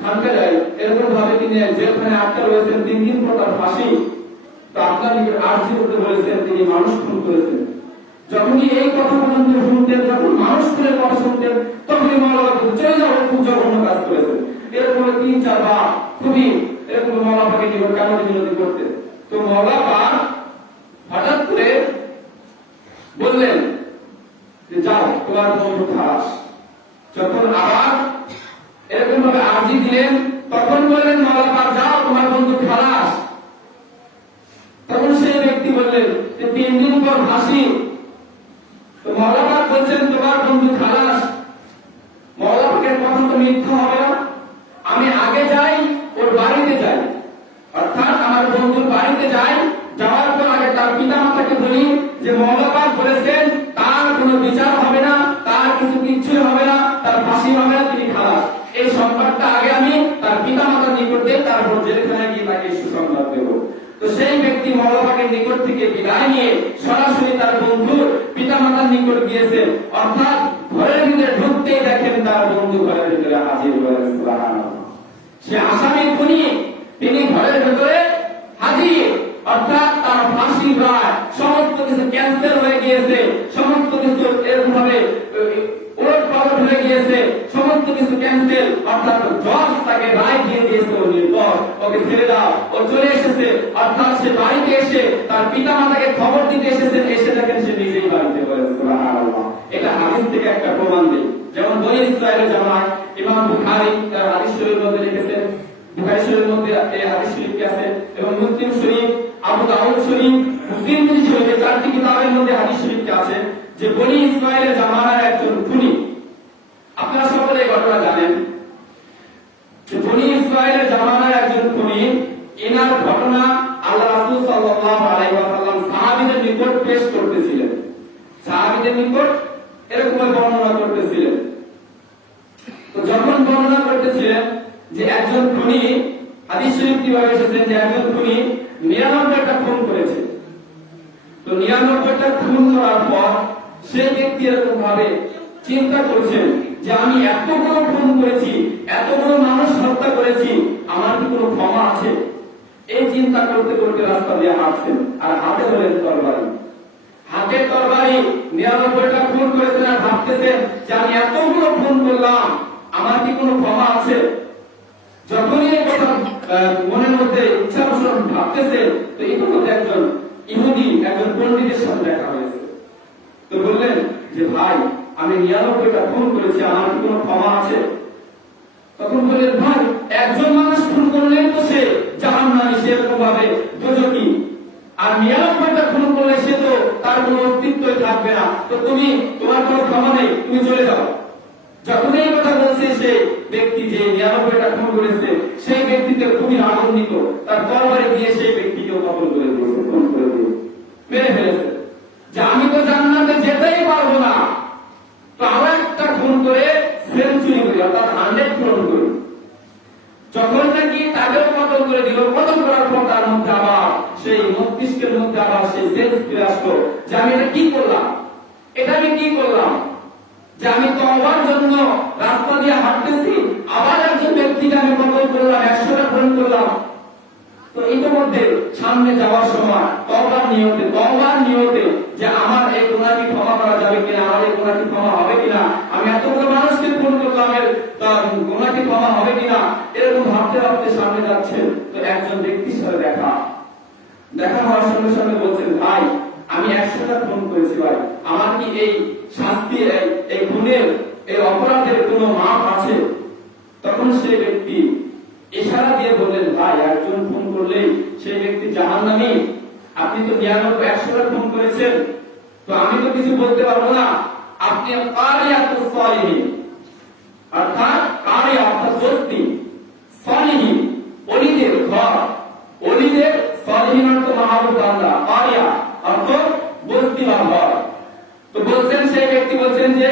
খানকা যায়, এরকম ভাবে তিনি জেলখানে আটকা রয়েছেন, 3 দিন পর তার ফাঁসি। তো আপনার নিকট আরজি করতে বলেছেন, তিনি মানুষ খুন করেছেন। যখনই এই কথা পর্যন্ত শুনতেন, যখন মানুষ খুনের কথা শুনতেন, তখনই মওলা পাক চলে যাও, খুব জঘন্য কাজ করেছেন। এরকম 3-4 বার খুবই এরকম মওলা পাকের নিকট কামড় বিনতি করতেন। তো মওলা পাক হঠাৎ করে বললেন যে যাও তোমার বন্ধু খালাস। যখন আবার এরকম ভাবে আরজি দিলেন, তখন বললেন মওলা পাক যাও তোমার বন্ধু খালাস। তখন সেই ব্যক্তি বললেন যে 3 দিন পর ফাঁসি। তো মওলা পাক বলছেন তোমার বন্ধু খালাস। মওলা পাকের কথা তো মিথ্যা হবে না। আমি আগে যাই, ওর বাড়িতে যাই, অর্থাৎ আমার বন্ধুর বাড়িতে যাই, যাওয়ার পর আগে তার পিতা মাতাকে বলি যে মওলা পাক বলেছেন তার কোনো বিচার হবে না, তার কিছুই হবে না, তার ফাঁসি হবে না, তিনি খালাস। এই সংবাদটা আগে আমি তার পিতা মাতার নিকট দেই, তারপর জেলখানে গিয়ে তাকে সুসংবাদ দেব। তো সেই ব্যক্তি মওলা পাকের নিকট থেকে বিদায় নিয়ে সরাসরি তার বন্ধুর পিতা মাতার নিকট গিয়েছে, অর্থাৎ ঘরের ভিতরে ঢুকতেই দেখেন তার বন্ধু ঘরের ভিতরে হাজির হয়েছে। সুবহানাল্লাহ। সে আসামি খুনি, তিনি ঘরের ভিতরে হাজির, অর্থাৎ তার ফাঁসির রায় সমস্ত কিছু ক্যান্সেল হয়ে গিয়েছে, সমস্ত কিছু এরকম ভাবে উলটপালট হয়ে গিয়েছে, সমস্ত কিছু ক্যান্সেল, অর্থাৎ জজ তাকে রায় দিয়ে দিয়েছে, ও নির্ভর, ওকে ছেড়ে দাও, ও চলে এসেছে। অর্থাৎ সে বাড়িতে এসে তার পিতা মাতাকে খবর দিতে এসেছেন, এসে দেখেন সে নিজেই বাড়িতে বলেছে। সুবহানাল্লাহ। এটা হাদিস থেকে একটা প্রমাণ দেয়। যেমন বনী ইসরাঈলের জামানায় ইমাম বুখারী তার হাদিস শরীফের মধ্যে লিখেছেন, বুখারী শরীফের মধ্যে এই হাদিস শরীফটি আছে, এবং মুসলিম শরীফ, আবু দাউদ শরীফ, তিরমিজি শরীফ, 4টি কিতাবের মধ্যে হাদিস শরীফটি আছে যে বনী ইসরাঈলের জামানায় একজন খুনি, আপনারা সকলে এই ঘটনা জানেন যে বনী ইসরাঈলের জামানায় একজন খুনি, এনার ঘটনা আল্লাহ রাসূল সাল্লাল্লাহু আলাইহি ওয়াসাল্লাম সাহাবীদের নিকট পেশ করতেছিলেন, সাহাবীদের নিকট এরকম বর্ণনা করতেছিলেন। তো যখন বর্ণনা করতেছিলেন যে একজন খুনি, হাদিস শরীফ কিভাবে এসেছে যে একজন খুনি 99টা খুন করেছে। তো 99টা খুন করার পর সেই ব্যক্তি এরকম ভাবে চিন্তা করছেন যে আমি এতগুলো খুন করেছি, এতগুলো মানুষ হত্যা করেছি, আমার কি কোনো ক্ষমা আছে? এই চিন্তা করতে করতে রাস্তা দিয়ে হাঁটছেন, আর হাতে হলেন তরবারি, হাতে তরবারি, 99টা খুন করেছেন, আর ভাবতেছেন যে আমি এতগুলো খুন করলাম, আমার কি কোনো ক্ষমা আছে? যখনই এই কথা মনের মধ্যে ইচ্ছা পোষণ ভাবতেছে, তো এই কথা একজন ইহুদি, একজন পণ্ডিতের সাথে দেখা হয়েছে। তো বললেন যে ভাই, আমি 99টা খুন করেছি, আমার কি কোনো ক্ষমা আছে? তখন বললেন ভাই, একজন মানুষ খুন করলেন তো সে জাহান্নামী, সে এরকম ভাবে দোজখী, আর 99টা খুন করলে সে তো তার কোনো অস্তিত্বই থাকবে না, তো তোমার কোনো ক্ষমা নেই, তুমি চলে যাও। যখন এই কথা বলছে সেই ব্যক্তি যে 99টা খুন করেছে, সেই ব্যক্তিতে খুবই আনন্দিত, তার তরবারি দিয়ে সেই ব্যক্তিকেও কতল করে দিয়েছে, খুন করে দিয়েছে, মেরে ফেলেছে, যে আমি তো জান্নাতে যেতেই পারবো না, তো আবার একটা খুন করে সেঞ্চুরি করি, অর্থাৎ 100 পূরণ করি। যখন নাকি তাদের কতল করে দিল, কতল করার পর তার মধ্যে আবার সেই মস্তিষ্কের মধ্যে আবার সেই সেন্স ফিরে আসলো যে আমি এটা কি করলাম, এটা আমি কি করলাম, যে আমি তওবার জন্য রাস্তা দিয়ে হাঁটতেছি, আবার একজন ব্যক্তিকে আমি কতল করলাম, 100টা খুন করলাম। তো ইতিমধ্যে সামনে যাওয়ার সময় তওবার নিয়তে যে আমার এই গুনাহকে ক্ষমা করা যাবে কিনা, আমার এই গুনাহকে ক্ষমা হবে কিনা, আমি এতগুলো মানুষকে খুন করলাম, এর গুনাহকে ক্ষমা হবে কিনা, এরকম ভাবতে ভাবতে সামনে যাচ্ছেন। তো একজন ব্যক্তির সাথে দেখা হওয়ার সঙ্গে সঙ্গে বলছেন, ভাই আমি 100টা খুন করেছি, ভাই আমার কি এই শাস্তি, এই খুনের, এই অপরাধের কোনো মাপ আছে? তখন সেই ব্যক্তি ইশারা দিয়ে বললেন, ভাই একজন খুন করলেই সেই ব্যক্তি জাহান্নামী, আপনি তো 100টা খুন করেছেন, তো আমি তো কিছু বলতে পারবো না, আপনি কারিয়াতুস সালিহিন, অর্থাৎ কারিয়া অর্থাৎ বস্তি, সালিহিন ওলিদের ঘর, ওলিদের, সালিহিন অর্থ মাহবুব বান্দা, কারিয়া অর্থ বস্তি বা ঘর। তো বলছেন সেই ব্যক্তি বলছেন যে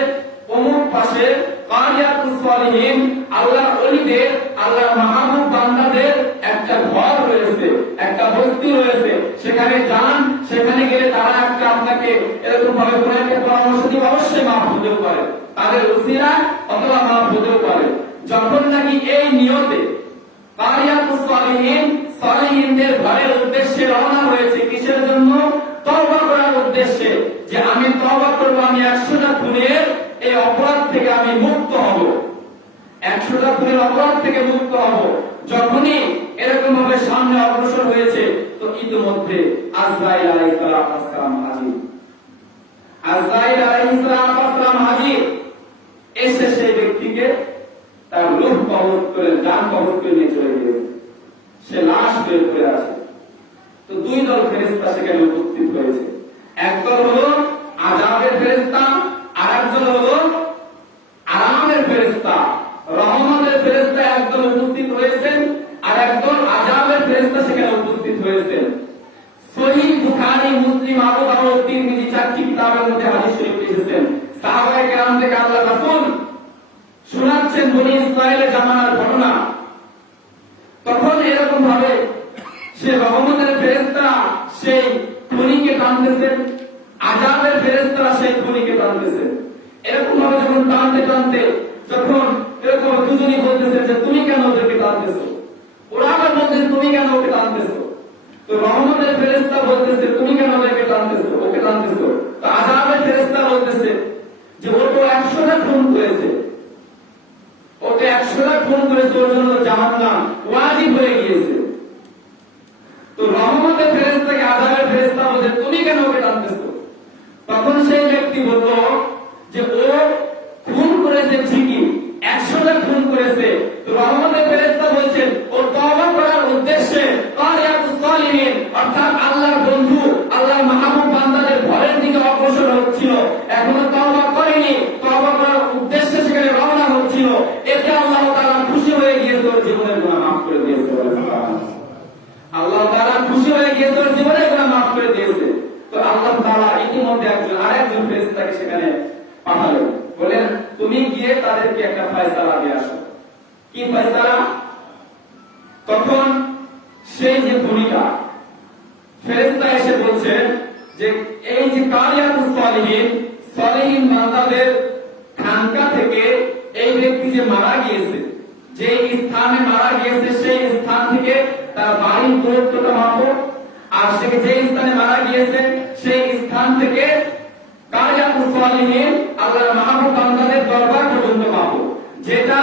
অমুক পাশে কারিয়াতুস সালিহিন, আল্লাহর ওলিদের, আল্লাহর মাহবুব বান্দাদের একটা তাদেরকে পরামর্শ দিব, অবশ্যই মাফ হতেও পারে, তাদের উসিলা অথবা মাফ হতেও পারে। যখন নাকি এই নিয়তে কারিয়াতুস সালিহিন, সালিহিনদের ঘরের উদ্দেশ্যে রওনা হয়েছে, কিসের জন্য? তওবা করার উদ্দেশ্যে, যে আমি তওবা করব, আমি 100টা খুনের এই অপরাধ থেকে আমি মুক্ত হব, 100টা খুনের অপরাধ থেকে মুক্ত হব। যখনই এরকম ভাবে সামনে অগ্রসর হয়েছে, তো ইতিমধ্যে আজরাইল আলাইহিস সালাম হাজির। আজরাইল আলাইহিস সালাম হাজির, এসে সেই ব্যক্তিকে তার রূহ কবজ করে, জান কবজ করে নিয়ে চলে গেছে। সে লাশ হয়ে পড়ে আছে। তো দুই দল ফেরেশতা সেখানে উপস্থিত হয়েছে। একদল হলো আযাবের ফেরেশতা, আর একদল হলো আরামের ফেরেশতা। রহমতের ফেরেশতা একদল উপস্থিত হয়েছেন, আর একদল আযাবের ফেরেশতা সেখানে উপস্থিত হয়েছেন। সহিহ বুখারী, মুসলিম, আবু দাউদ, তিরমিজি চারটি কিতাবের মধ্যে হাদিস শরীফ এসেছেন। সাহাবায়ে কেরাম থেকে আল্লাহর রাসূল শোনাচ্ছেন বনি ইসরাইলের জামানার ঘটনা। তখন এরকম ভাবে সে রহমতের ফেরেশতা সেই খুনিকে টানতেছে, আযাবের ফেরেশতারা সেই খুনিকে টানতেছে। এরকম ভাবে যখন টানতে টানতে, যখন এরকম দুজনই বলতেছে যে তুমি কেন ওদেরকে টানতেছো, ওরা আবার বলছে তুমি কেন ওকে টানতেছো। তো রহমতের ফেরেশতা বলতেছে তুমি কেন ওদেরকে টানতেছো, ওকে টানতেছো। তো আযাবের ফেরেশতা বলতেছে যে ও তো 100টা খুন করেছে, ওকে 100টা খুন করেছে, ওর জন্য জাহান্নাম ওয়াজিব হয়ে গিয়েছে। তো রহমতের ফেরেশতাকে আযাবের ফেরেশতা বলে তুমি কেন ওকে টানতেছো। তখন সেই ব্যক্তি বলল যে ও খুন করেছে ঠিকই, 100টা খুন করেছে। তো রহমতের ফেরেশতা বলছেন ও তওবা করার উদ্দেশ্যে কারিয়াতুস সালিহিন, অর্থাৎ আল্লাহর বন্ধু, আল্লাহর মাহবুব বান্দাদের ঘরের দিকে অগ্রসর হচ্ছিল, এখনো তওবা করেনি, তওবা করার উদ্দেশ্যে সেখানে রওনা হচ্ছিল। এতে আল্লাহ তাআলা খুশি হয়ে গিয়েছে, ওর জীবনের গুনাহ মাফ করে দিয়েছে। আল্লাহ তাআলা খুশি হয়ে গিয়েছে, ওর জীবনের গুনাহ মাফ করে দিয়েছে। তো আল্লাহ তাআলা ইতিমধ্যে আরেকজন ফেরেশতাকে সেখানে পাঠালেন, বলেন তুমি গিয়ে তাদেরকে একটা ফয়সালা দিয়ে আসো। কি ফয়সালা? তখন সেই যে খুনিটা, ফেরেশতা এসে বলছেন যে এই যে কারিয়াতুস সালিহিন, সালিহিন বান্দাদের খানকা থেকে এই ব্যক্তি যে মারা গিয়েছে, যে স্থানে মারা গিয়েছে সেই স্থান থেকে তার বাড়ির দূরত্বটা মাপো, আর সে যে স্থানে মারা গিয়েছে সেই স্থান থেকে কারিয়াতুস সালিহিন, আল্লাহর মাহবুব বান্দাদের দরবার পর্যন্ত মাপো। যেটা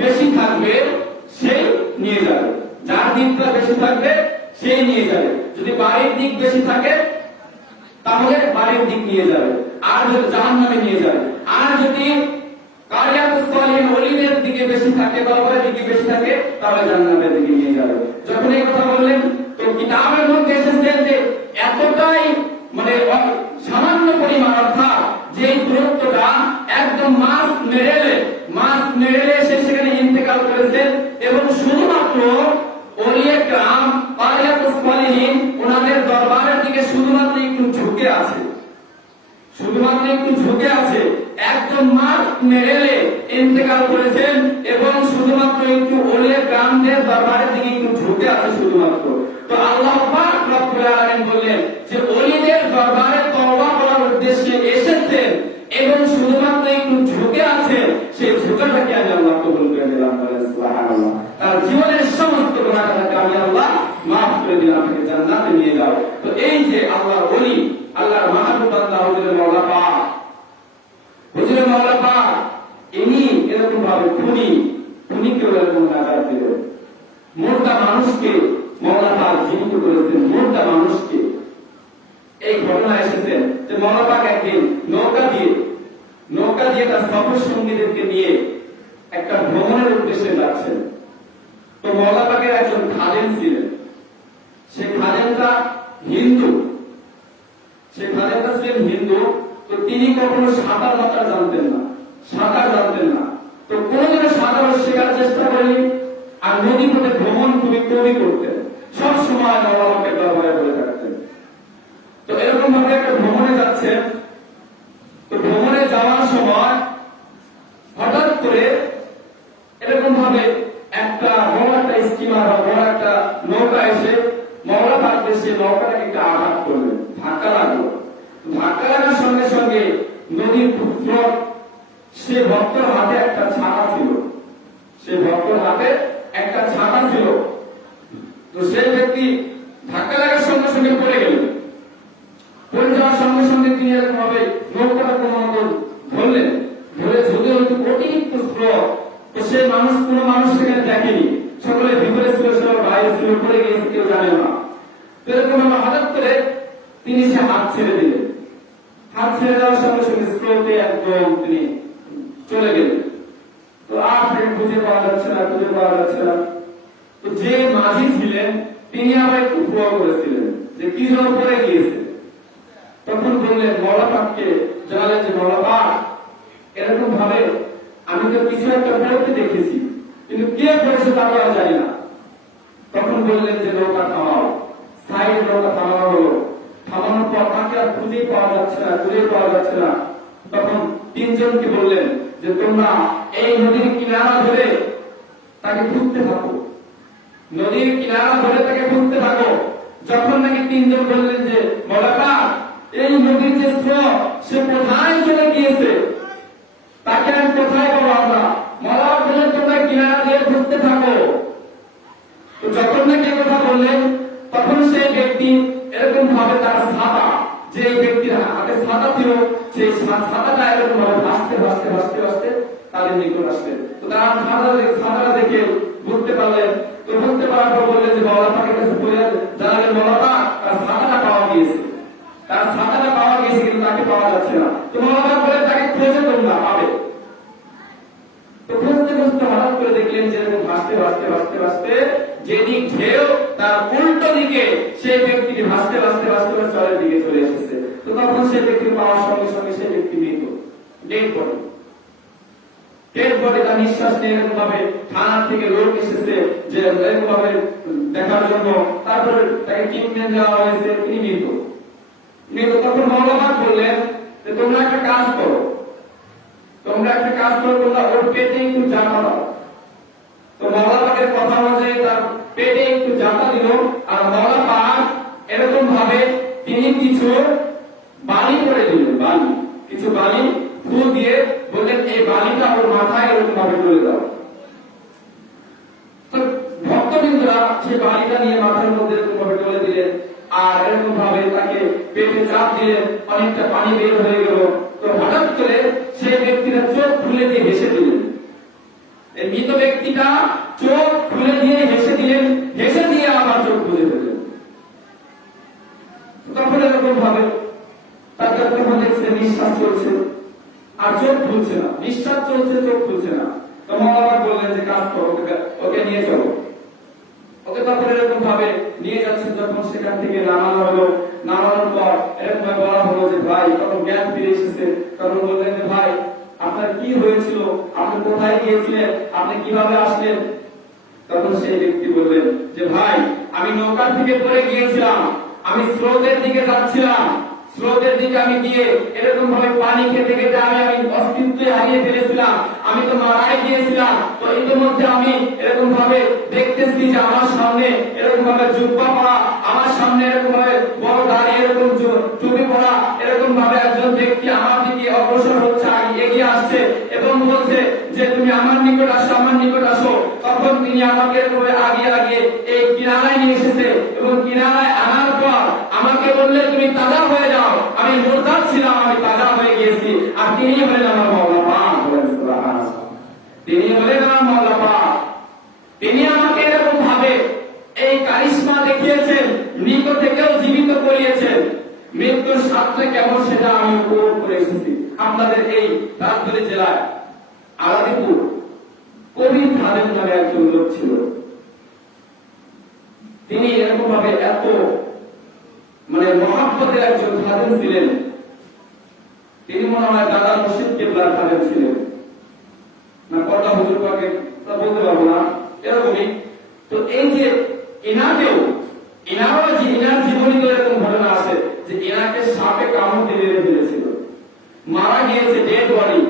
বেশি থাকবে সেই নিয়ে যাবে, যার দিকটা বেশি থাকবে সেই নিয়ে যাবে। যদি বাড়ির দিক বেশি থাকে তাহলে বাড়ির দিক নিয়ে যাবে, আর যদি জাহান্নামে নিয়ে যাবে। আর যদি কারিয়াতুস সালিহিন ওলিদের দিকে বেশি থাকে, দরবারের দিকে বেশি থাকে, তাহলে জান্নাতের দিকে নিয়ে যাবে। যখন এই কথা বললেন, তো কিতাবের মধ্যে এসেছে যে এতটাই মানে সামান্য পরিমাণ, অর্থাৎ যে দূরত্বটা একদম মাস মেরেলে সে সেখানে ইন্তেকাল করেছেন। এবং শুধুমাত্র ওলিয়ে কেরাম কারিয়াতুস সালিহিন ওনাদের দরবারের দিকে শুধুমাত্র একটু ঝুঁকে আছে, শুধুমাত্র একটু ঝুঁকে আছে, একদম মাস মেরেলে ইন্তেকাল করেছেন। এবং শুধুমাত্র একটু ওলিয়ে কেরামদের দরবারের দিকে একটু ঝুঁকে আছে শুধুমাত্র। তো আল্লাহ পাক রব্বুল আলামিন বললেন যে ওলিদের দরবারে তওবা করার উদ্দেশ্যে এসেছেন এবং শুধুমাত্র একটু ঝুঁকে আছে, সেই ঝুঁকাটাকে আমি আল্লাহ কবুল করে দিলাম। সুবহানাল্লাহ। তার জীবনের সমস্ত গুনাহকে আমি আল্লাহ মাফ করে দিলাম, তাকে জান্নাতে নিয়ে যাও। তো এই যে আল্লাহর ওলি, আল্লাহর মাহবুব বান্দা হুজুরে মাওলা পাক, হুজুরে মাওলা পাক ইনি এরকম ভাবে খুনিকেও এরকম নাজাত দিলেন। মুর্দা মানুষকে মাওলা পাক জীবিত করেছেন, মুর্দা মানুষকে। এই ঘটনা এসেছে যে মাওলা পাক একদিন নৌকা দিয়ে তার সফর সঙ্গীদেরকে নিয়ে একটা ভ্রমণের উদ্দেশ্যে যাচ্ছেন। তো মাওলা পাকের একজন খাদেম ছিলেন, সেই খাদেমটা হিন্দু, তো তিনি কখনো সাঁতার জানতেন না। তো কোনদিনও সাঁতার শেখার চেষ্টা করেনি, আর নদী পথে ভ্রমণ খুবই কমই করতেন, সব সময় মাওলা পাকের দরবারে বলে থাকতেন। তো এরকম ভাবে একটা ভ্রমণে যাচ্ছেন। তো ভ্রমণে যাওয়ার সময় হঠাৎ করে এরকম ভাবে একটা বড় একটা স্টিমার বা বড় একটা নৌকা এসে মাওলা পাক সে নৌকাটাকে একটা আঘাত করলেন, ধাক্কা লাগলো। ধাক্কা লাগার সঙ্গে সঙ্গে নদীর স্রোত, সে ভক্তের হাতে একটা ছাতা ছিল, সে ভক্তের হাতে একটা ছাতা ছিল। তো সেই ব্যক্তি ধাক্কা লাগার সঙ্গে সঙ্গে পড়ে গেল। পড়ে যাওয়ার সঙ্গে সঙ্গে তিনি এরকম ভাবে নৌকাটা কোনো মতো ধরলেন, ধরে ঝুঁকে অতিরিক্ত স্রোত। তো সে মানুষ, কোনো মানুষ সেখানে দেখেনি, সকলে ভিতরে ছিল, সে বাইরে ছিল, পড়ে গিয়েছে, কেউ জানে না। তো এরকম হঠাৎ করে তিনি সে হাত ছেড়ে দিলেন। হাত ছেড়ে দেওয়ার সঙ্গে সঙ্গে স্রোতে একদম তিনি চলে গেলেন। তো আর তাকে খুঁজে পাওয়া যাচ্ছে না, খুঁজে পাওয়া যাচ্ছে না। তো যে মাঝি ছিলেন তিনি আবার একটু ফোয়া করেছিলেন যে কি যেন পড়ে গিয়েছে। তখন বললেন, মৌলাপাককে জানালেন যে মৌলাপাক, এরকম ভাবে আমি তো কিছু একটা পড়তে দেখেছি, কিন্তু কে পড়েছে তা আমরা জানি না। তখন বললেন যে নৌকা থামাও। সাইড নৌকা থামানো হলো। থামানোর পর তাকে আর খুঁজেই পাওয়া যাচ্ছে না, খুঁজেই পাওয়া যাচ্ছে না। তখন তিনজনকে বললেন যে তোমরা এই নদীর কিনারা ধরে তাকে খুঁজতে থাকো, নদীর কিনারা ধরে তাকে খুঁজতে থাকো। যখন নাকি তিনজন বললেন যে মৌলাপাক, এই নদীর যে স্রোত সে কোথায় চলে গিয়েছে, তাকে আমি কোথায় পাবো আমরা? মৌলাপাক বললেন তোমরা কিনারা দিয়ে খুঁজতে থাকো। তো যখন নাকি কথা বললেন, তখন সেই ব্যক্তি এরকম ভাবে তার ছাতা, যে ব্যক্তির হাতে ছাতা ছিল, সেই ছাতাটা এরকম ভাবে ভাসতে ভাসতে ভাসতে ভাসতে তাদের নিকট আসলেন। তো তারা ছাতাটা দেখে বুঝতে পারলেন। তো বুঝতে পারার পর বললেন যে মৌলাপাকের কাছে বলে জানালেন মৌলাপাক তার ছাতাটা পাওয়া গিয়েছে, তার ছাতাটা পাওয়া গিয়েছে, কিন্তু তাকে পাওয়া যাচ্ছে না। তো মৌলাপাক বলে তাকে খুঁজে তোমরা পাবে। তো খুঁজতে খুঁজতে হঠাৎ করে দেখলেন যে এরকম ভাসতে ভাসতে ভাসতে ভাসতে যেদিক ঢেউ তার উল্টো দিকে সেই ব্যক্তিটি ভাসতে ভাসতে ভাসতে চরের দিকে চলে এসেছে। তো তখন সেই ব্যক্তি পাওয়ার সঙ্গে সঙ্গে সেই ব্যক্তি মৃত, ডেড বডি। ডেড বডি, তার নিঃশ্বাস নেই। এরকম ভাবে থানা থেকে লোক এসেছে যে এরকম ভাবে দেখার জন্য, তারপরে তাকে ট্রিটমেন্ট দেওয়া হয়েছে, তিনি মৃত। মৃত। তখন মৌলাপাক বললেন যে তোমরা একটা কাজ করো, তোমরা একটা কাজ করো, তোমরা ওর পেটে একটু জাতা দাও। তো মৌলাপাকের কথা অনুযায়ী তার পেটে একটু জাতা দিল। আর মৌলাপাক এরকম ভাবে তিনি কিছু বালি করে দিলেন, বালি, কিছু বালি ফুল দিয়ে বললেন এই বালিটা ওর মাথায় এরকম ভাবে তুলে দাও। তো ভক্তবৃন্দরা সেই বালিটা নিয়ে মাথার মধ্যে এরকম ভাবে তুলে দিলেন। আর এরকম ভাবে তাকে পেটে চাপ দিলেন, অনেকটা পানি বের হয়ে গেল। তো হঠাৎ করে সেই ব্যক্তিরা চোখ খুলে দিয়ে হেসে দিলেন। এই মৃত ব্যক্তিটা চোখ খুলে দিয়ে হেসে দিলেন, হেসে দিয়ে আবার চোখ খুলে ফেললেন। তখন এরকম ভাবে তাকে তখন দেখছে নিঃশ্বাস চলছে আর চোখ খুলছে না, নিঃশ্বাস চলছে চোখ খুলছে না। তো মৌলাপাক বললেন যে কাজ করো, ওকে নিয়ে চলো। ওকে তখন এরকম ভাবে নিয়ে যাচ্ছেন। যখন সেখান থেকে নামানো হলো, নামানোর পর এরকম বলা হলো যে ভাই, তখন জ্ঞান ফিরে এসেছে। তখন বললেন যে ভাই আপনার কি হয়েছিল, আপনি কোথায় গিয়েছিলেন, আপনি কিভাবে আসলেন? তখন সেই ব্যক্তি বললেন যে ভাই আমি নৌকা থেকে পড়ে গিয়েছিলাম, আমি স্রোতের দিকে যাচ্ছিলাম, স্রোতের দিকে আমি গিয়ে এরকম ভাবে পানি খেতে খেতে আমি অস্তিত্ব হারিয়ে ফেলেছিলাম, আমি তো মারাই গিয়েছিলাম। তো ইতিমধ্যে আমি এরকম ভাবে দেখতেছি যে আমার সামনে এরকম ভাবে জুব্বা পরা, আমার সামনে এরকম ভাবে বড় দাড়ি, এরকম টুপি পরা এরকম ভাবে একজন ব্যক্তি আমার দিকে অগ্রসর হচ্ছে, এগিয়ে আসছে এবং বলছে যে তুমি আমার নিকট আসো, আমার নিকট আসো। তখন তিনি আমাকে এরকম আগিয়ে আগিয়ে এই কিনারায় নিয়ে এসেছে এবং কিনারায় আনার পর আমাকে বললে তুমি তাজা হয়ে যাও। আমি মুরতাদ ছিলাম, আমি তাজা হয়ে গিয়েছি। আর তিনি হলেন আমার মৌলাপাক, তিনি হলেন আমার মৌলাপাক। তিনি আমাকে এরকম ভাবে এই কারিশমা দেখিয়েছেন, মৃত থেকেও জীবিত করিয়েছেন। মৃত্যুর স্বাদটা কেমন সেটা আমি উপভোগ করে এসেছি। আপনাদের এই রাজবাড়ী জেলায় আলাদিপুর কবির খাদেম নামে একজন লোক ছিল। তিনি এরকম ভাবে এত মহাব্বতের একজন খাদেম ছিলেন। তিনি মনে হয় দাদা মুর্শিদ কেবলার খাদেম ছিলেন, না কটা হুজুর পাকে তা বলতে পারবো না, এরকমই। তো এই যে ইনারও ইনার জীবনীতে এরকম ঘটনা আছে যে ইনাকে সাপে কামড় দিয়ে মেরে ফেলেছিল, মারা গিয়েছে, ডেড বডি,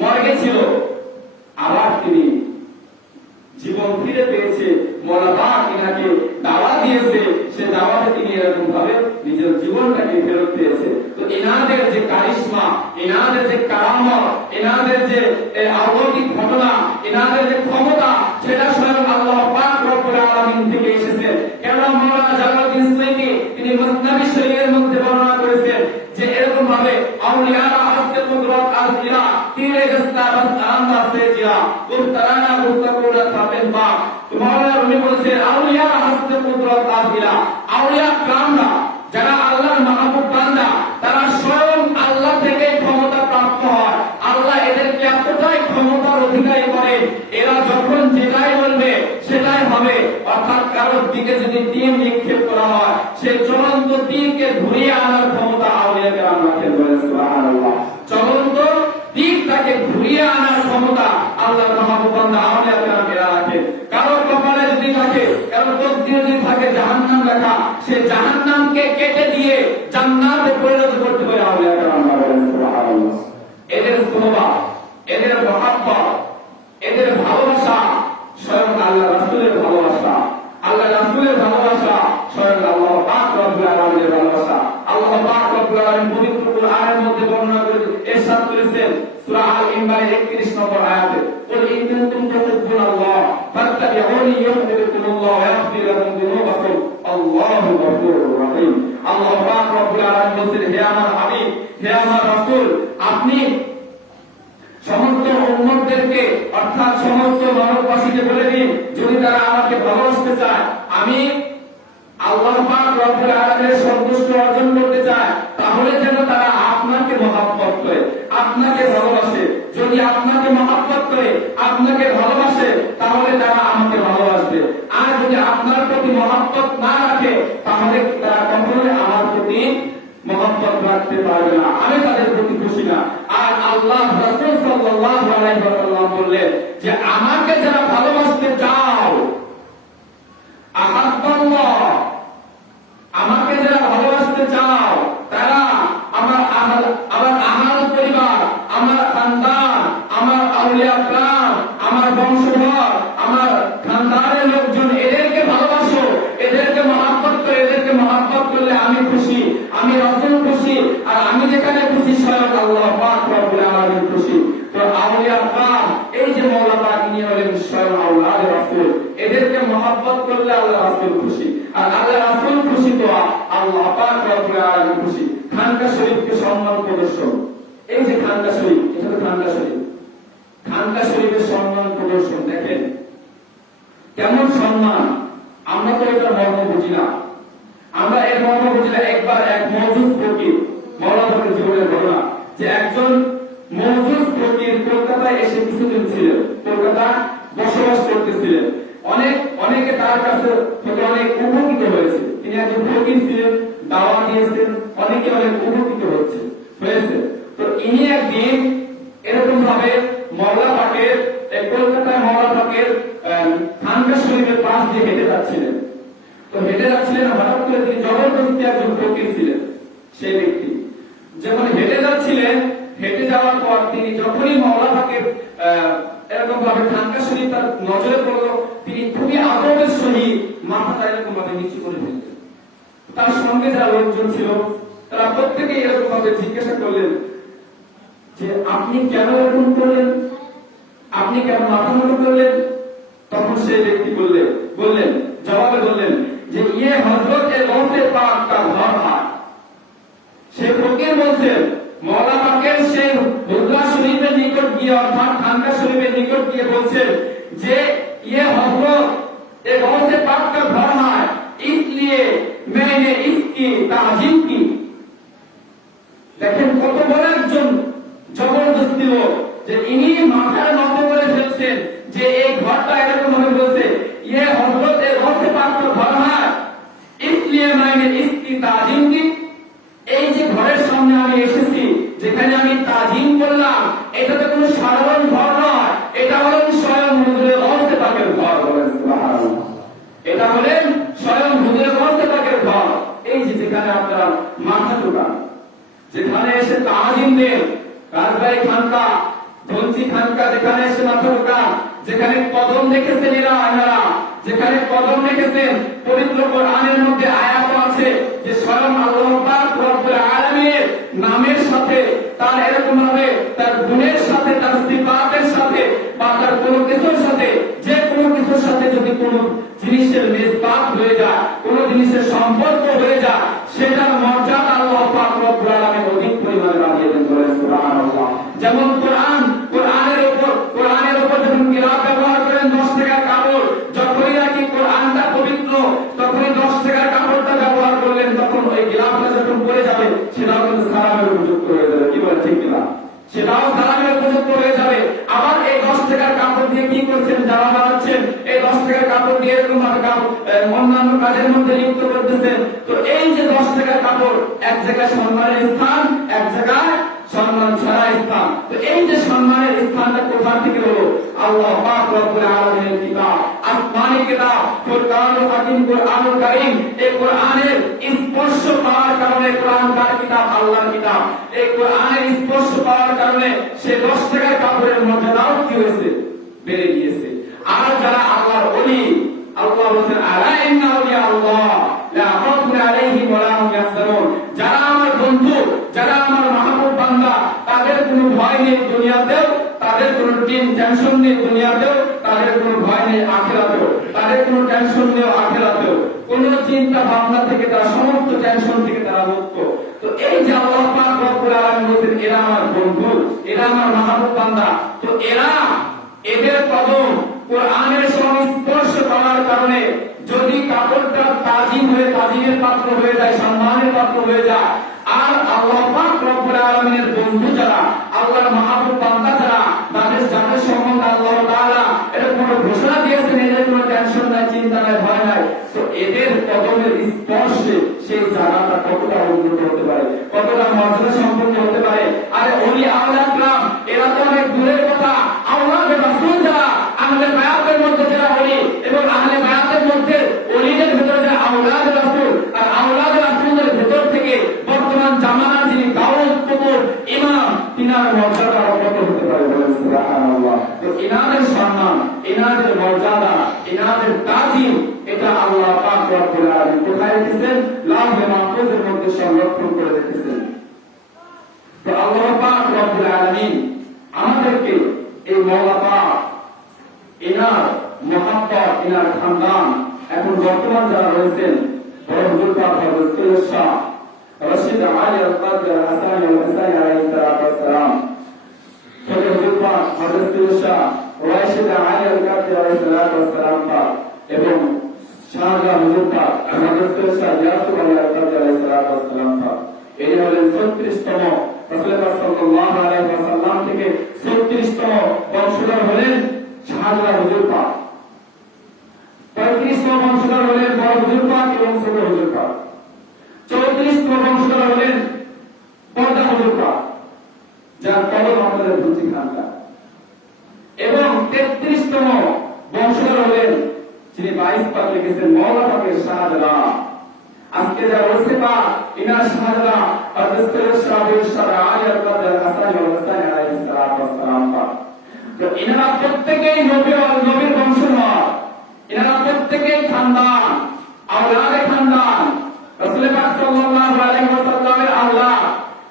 মর্গে ছিল। আবার তিনি জীবন ফিরে পেয়েছে, মৌলাপাক ইনাকে দাওয়া দিয়েছে, সে দাওয়াতে তিনি এরকম ভাবে নিজের জীবনটাকে ফেরত পেয়েছে। তো এনাদের যে কারিশমা, এনাদের যে কারামত, এনাদের যে অলৌকিক ঘটনা, এনাদের যে ক্ষমতা, সেটা স্বয়ং আল্লাহ পাক রব্বুল আলামিন থেকে এসেছে। কেন মাওলানা জালালউদ্দিন সুয়ুতী তিনি মুসনাদ শরীফের মধ্যে বর্ণনা করেছেন যে এরকম ভাবে আউলিয়ারা হাসতে কুদরত আযিরা তিরে গস্তা বাস আন্দা সে জিয়া উফতারানা মুস্তাকুরা তাবেন বা। মাওলানা রুমি বলেছেন আউলিয়ারা হাসতে কুদরত আযিরা, আউলিয়া কামরা যারা আল্লাহর মাহবুব বান্দা, তারা স্বয়ং আল্লাহ থেকে ক্ষমতা প্রাপ্ত হয়। আল্লাহ এদেরকে এতটাই ক্ষমতার অধিকারী করেন, এরা যখন যেটাই বলবে সেটাই হবে। অর্থাৎ কারোর দিকে যদি তীর নিক্ষেপ করা হয়, সেই চলন্ত তীরকে ঘুরিয়ে আনার ক্ষমতা আউলিয়া কেরাম রাখেন। বলেন সুবহানাল্লাহ। চলন্ত তীরটাকে ঘুরিয়ে আনার ক্ষমতা আল্লাহর মাহবুব বান্দা আউলিয়া কেরাম এরা রাখেন। কারোর কপালে যদি থাকে, কারোর তকদিরে যদি থাকে জাহান্নাম লেখা, সেই জাহান্নামকে কেটে দিয়ে জান্নাতে পরিণত করতে পারে আউলিয়া কেরাম। বলেন সুবহানাল্লাহ। এদের সোহবা, এদের মহাব্বত, এদের ভালোবাসা স্বয়ং আল্লাহ রাসূলের ভালোবাসা, আল্লাহ রাসূলের ভালোবাসা স্বয়ং আল্লাহ পাক রব্বুল আলামিনের ভালোবাসা। আল্লাহ পাক রব্বুল আলামিন পবিত্র কোরআনের মধ্যে বর্ণনা করে ইরশাদ করেছেন সূরা আল ইমরান 31 নম্বর আয়াতে, কুল ইন কুনতুম তুহিব্বুনাল্লাহ ফাত্তাবিউনি ইউহিব্বুকুমুল্লাহ ওয়া ইয়াগফির লাকুম যুনুবাকুম আল্লাহু গফুরুর রহিম। আল্লাহ পাক রব্বুল আলামিন বলেন, হে আমার হাবিব, হে আমার রাসূল, আপনি সমস্ত উম্মতদেরকে অর্থাৎ সমস্ত মানববাসীকে বলে দিন, যদি তারা আমাকে ভালোবাসতে চায়, আমি আল্লাহ পাক রব্বুল আলামিনের সন্তুষ্ট অর্জন করতে চায়, তাহলে যেন তারা আপনাকে মহব্বত করে, আপনাকে ভালোবাসে। যদি আপনাকে মহব্বত করে, আপনাকে ভালোবাসে, তাহলে তারা আমাকে ভালোবাসবে। আর যদি আপনার প্রতি মহব্বত না রাখে, তাহলে তারা কখনোই আমার প্রতি মহব্বত রাখতে পারবে না, আমি তাদের প্রতি খুশি না। আর আল্লাহ রাসূল সাল্লাল্লাহু আলাইহি ওয়াসাল্লাম বললেন যে আমাকে যারা ভালোবাসতে চাও, আহাব্বাল্লাহ, আমাকে যারা ভালোবাসতে চাও, তারা আমার আহাল পরিবার, আমার খানদান, আমার আউলিয়া کرام, আমার বংশধর, আমার খানদানের লোকজন, এদেরকে ভালোবাসো, এদেরকে মহব্বত করে, এদেরকে মহব্বত করলে আমি খুশি, আমি রাসূল খুশি, আর আমি যেখানে খুশি স্বয়ং আল্লাহ পাক রব্বুল আলামিন খুশি। তো আউলিয়া کرام, এই যে মাওলা পাক নিয়ে হলেন স্বয়ং আওলাদ রাসূল, এদেরকে মহব্বত করলে আল্লাহ রাসূল খুশি, আর আল্লাহ রাসূল খুশি তো আল্লাহ পাক রব্বুল আলামিন খুশি। খানকা শরীফকে সম্মান প্রদর্শন, এই যে খানকা শরীফ, এটা তো খানকা শরীফ, খানকা শরীফের সম্মান প্রদর্শন দেখেন কেমন সম্মান। আমরা তো এটা মর্ম বুঝি না, আমরা এর মর্ম বুঝি না। একবার এক মওজুদ ফকির, মাওলানা ফকির জীবনের ঘটনা, যে একজন মওজুদ ফকির কলকাতায় এসে কিছুদিন ছিলেন, কলকাতা বসবাস করতেছিলেন। অনেকে তার কাছে থেকে অনেক উপকৃত হয়েছে। তিনি একজন ফকির ছিলেন, দাওয়া দিয়েছেন, অনেকে অনেক উপকৃত হয়েছে। তো ইনি একদিন এরকম ভাবে মাওলা পাকের, কলকাতায় মাওলা পাকের খানকা শরীফের পাশ দিয়ে হেঁটে যাচ্ছিলেন। তো হেঁটে যাচ্ছিলেন, হঠাৎ করে তিনি জবরদস্তি একজন ফকির ছিলেন, সেই ব্যক্তি যখন হেঁটে যাচ্ছিলেন, হেঁটে যাওয়ার পর তিনি যখনই মাওলা পাকের এরকম ভাবে খানকা শরীফ তার নজরে পড়লো, তিনি খুবই আদরের সহিত মাথাটা এরকম ভাবে নিচু করে ফেললেন। তার সঙ্গে যারা লোকজন ছিল, তারা প্রত্যেকে এরকম ভাবে জিজ্ঞাসা করলেন যে আপনি কেন এরকম করলেন, আপনি কেন মাথা নত করলেন? তখন সেই ব্যক্তি বললেন জবাবে বললেন যে ইয়ে হযরত গৌসে পাক কা ঘর হয়। সে ফকির বলছেন মাওলা পাকের সেই হুজরা শরীফের নিকট গিয়ে, অর্থাৎ খানকা শরীফের নিকট গিয়ে বলছেন যে ইয়ে হযরত গৌসে পাক কা ঘর হয়, इसलिए मैंने इसकी ताजीम की। দেখেন কত বড় একজন জবরদস্তি লোক, যে ইনি মাথা নত করে ফেলছেন যে এই ঘরটা এরকম ভাবে বলছে ये हजरत गौसे पाक का घर है, इसलिए मैंने इसकी ताजीम की। এই যে ঘরের সামনে আমি এসেছি, যেখানে আমি তাজিম করলাম, এটা তো কোনো সাধারণ ঘর নয়, এটা হলেন স্বয়ং হুজুরে গৌসে পাকের ঘর। বলেন সুবহানাল্লাহ। এটা হলেন স্বয়ং হুজুরে গৌসে পাকের ঘর। এই যে যেখানে আপনারা মাথা ঠোকান, যেখানে এসে তাজিম দেন, রাজবাড়ী খানকা, ধনচি খানকা, যেখানে এসে মাথা ঠোকান, যেখানে কদম রেখেছেন এনারা, যেখানে কদম রেখেছেন, পবিত্র কোরআনের মধ্যে আয়াত আছে যে স্বয়ং আল্লাহ অন্যান্য কাজের মধ্যে লিপ্ত করতেছেন। তো এই যে 10 টাকার কাপড়, এক জায়গায় সম্মানের স্থান, এক জায়গায় সম্মান ছাড়া স্থান। তো এই যে সম্মানের স্থানটা কোথা থেকে হলো? আল্লাহ পাক রব্বুল আলামিনের কিতাব, আসমানি কিতাব ফুরকানুল হাকিম কুরআনুল কারীম। এই কোরআনের স্পর্শ পাওয়ার কারণে, কোরআন কার কিতাব, আল্লাহর কিতাব, এই কোরআনের স্পর্শ পাওয়ার কারণে সে 10 টাকার কাপড়ের মর্যাদাও কি হয়েছে? বেড়ে গিয়েছে। আর যারা আল্লাহর ওলি, আল্লাহ বলেন আলা ইন্না আউলিয়া আল্লাহ লা খাউফুন আলাইহিম ওয়া লা হুম ইয়াহজানুন, যারা আমার বন্ধু, যারা আমার মাহবুব বান্দা, তাদের কোনো ভয় নেই দুনিয়াতেও, তাদের কোনো টেনশন নেই দুনিয়াতেও, তাদের কোনো ভয় নেই আখিরাতেও, তাদের কোনো টেনশন নেই আখিরাতেও, কোন চিন্তা ভাবনা থেকে তারা, সমস্ত টেনশন থেকে তারা মুক্ত। তো এই যে আল্লাহ পাক রব্বুল আলামিন বলেন এরা আমার বন্ধু, এরা আমার মাহবুব বান্দা, তো এদের কদম কোরআনের সংস্পর্শ করার কারণে যদি কাপড়টা তাজিম হয়ে, তাজিমের পাত্র হয়ে যায়, সম্মানের পাত্র হয়ে যায়, আর আল্লাহ পাক রব্বুল আলামিনের বন্ধু যারা, আল্লাহর মাহবুব বান্দা যারা, তাদের যাদের সম্বন্ধে আল্লাহ তাআলা এরকম ঘোষণা দিয়েছেন এদের কোনো টেনশন নাই, চিন্তা নাই, ভয় নাই, তো এদের কদমের স্পর্শে সেই জায়গাটা কতটা উন্নত হতে পারে, কতটা মর্যাদা সম্পন্ন হতে পারে। আরে ওলি আওলাদ کرام এরা তো অনেক দূরের কথা, আওলাদ রাসূল যারা, আহলে বায়াতের মধ্যে যারা ওলি, এবং আহলে বায়াতের মধ্যে ওলিদের ভিতরে যারা আওলাদ রাসূল, আর আওলাদ রাসূলের ভিতর থেকে বর্তমান জামানার যিনি গাউস কুতুব ইমাম, তিনার মর্যাদা কত হতে পারে বলেন সুবহানাল্লাহ। তো ইনাদের সম্মান, ইনাদের মর্যাদা, ইনাদের তাজিম, এটা আল্লাহ পাক রব্বুল আলামিন কোথায় রেখেছেন? লাউহে মাহফুজের মধ্যে সংরক্ষণ করে রেখেছেন। তো আল্লাহ পাক রব্বুল আলামিন আমাদেরকে এই মওলা পাক, ইনার মুহাব্বত, ইনার খানদান, এখন বর্তমান যারা রয়েছেন, বড় হুজুর পাক হযরত সৈয়দ শাহ রশিদ আলী আল-কাদরি আল-হাসানি আল-হুসাইনি আলাইহিস সালাতু ওয়াস সালাম, ছোট হুজুর পাক হযরত সৈয়দ শাহ রশিদ আলী আল-কাদরি আলাইহিস সালাতু ওয়াস সালাম পাক, এবং শাহজালাল হুজুর পাক হযরত সৈয়দ শাহ ইয়াসুফ আলী আল-কাদরি আলাইহিস সালাতু ওয়াস সালাম পাক, এই হলেন 36তম রাসূল পাক সাল্লাল্লাহু আলাইহি ওয়াসাল্লাম থেকে 36তম বংশধর হলেন শাহজালাল হুজুর পাক, 35তম বংশধর হলেন বড় হুজুর পাক এবং ছোট হুজুর পাক, 34তম বংশধর হলেন পর্দা হুজুর পাক, যার কলম আপনাদের বুঝি খানকা, এবং 33তম বংশধর হলেন যিনি 22 পাক লিখেছেন মাওলা পাকের শাহজালাল। আজকে যারা রয়েছে বা ইনার শাহজালাল হযরত সৈয়দ শাহ আলী আল-কাদরি আল-হাসানি আল-হুসাইনি আলাইহিস সালাতু ওয়াস সালাম পাক, তো ইনারা প্রত্যেকেই নবীর বংশধর, ইনারা প্রত্যেকেই খানদান, আওলাদে খানদান, রাসূল পাক সাল্লাল্লাহু আলাইহি ওয়াসাল্লামের আওলাদ।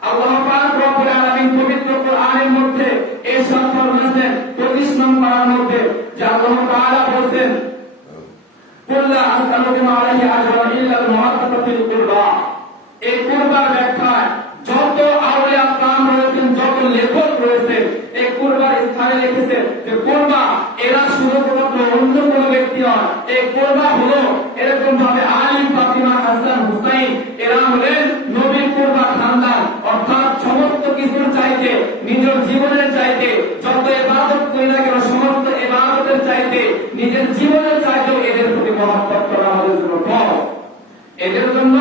আল্লাহ পাক রব্বুল আলামিন পবিত্র কোরআনের মধ্যে ইরশাদ ফরমায়েছেন 25 নং পারার মধ্যে, যে আল্লাহ তাআলা বলেন কুল্লা আসআলুকুম আলাইহি আজরান ইল্লা আল-মুহাব্বাতা ফিল কুরবা। এই কুরবার ব্যাখ্যায় যত আউলিয়া کرام রয়েছেন, যত লেখক রয়েছেন, এই কুরবার স্থানে লিখেছেন যে কুরবা এরা শুধুমাত্র অন্য কোন ব্যক্তি নয়, এই কুরবা হলো এরকম ভাবে আলী, ফাতিমা, হাসান, হুসাইন, এরা হলেন নবীর কুরবা খানদান। অর্থাৎ সমস্ত কিছুর চাইতে, নিজের জীবনের চাইতে, যত ইবাদত করি না কেন সমস্ত ইবাদতের চাইতে, নিজের জীবনের চাইতে এদের প্রতি মহব্বত করা আমাদের জন্য ফরজ, এদের জন্য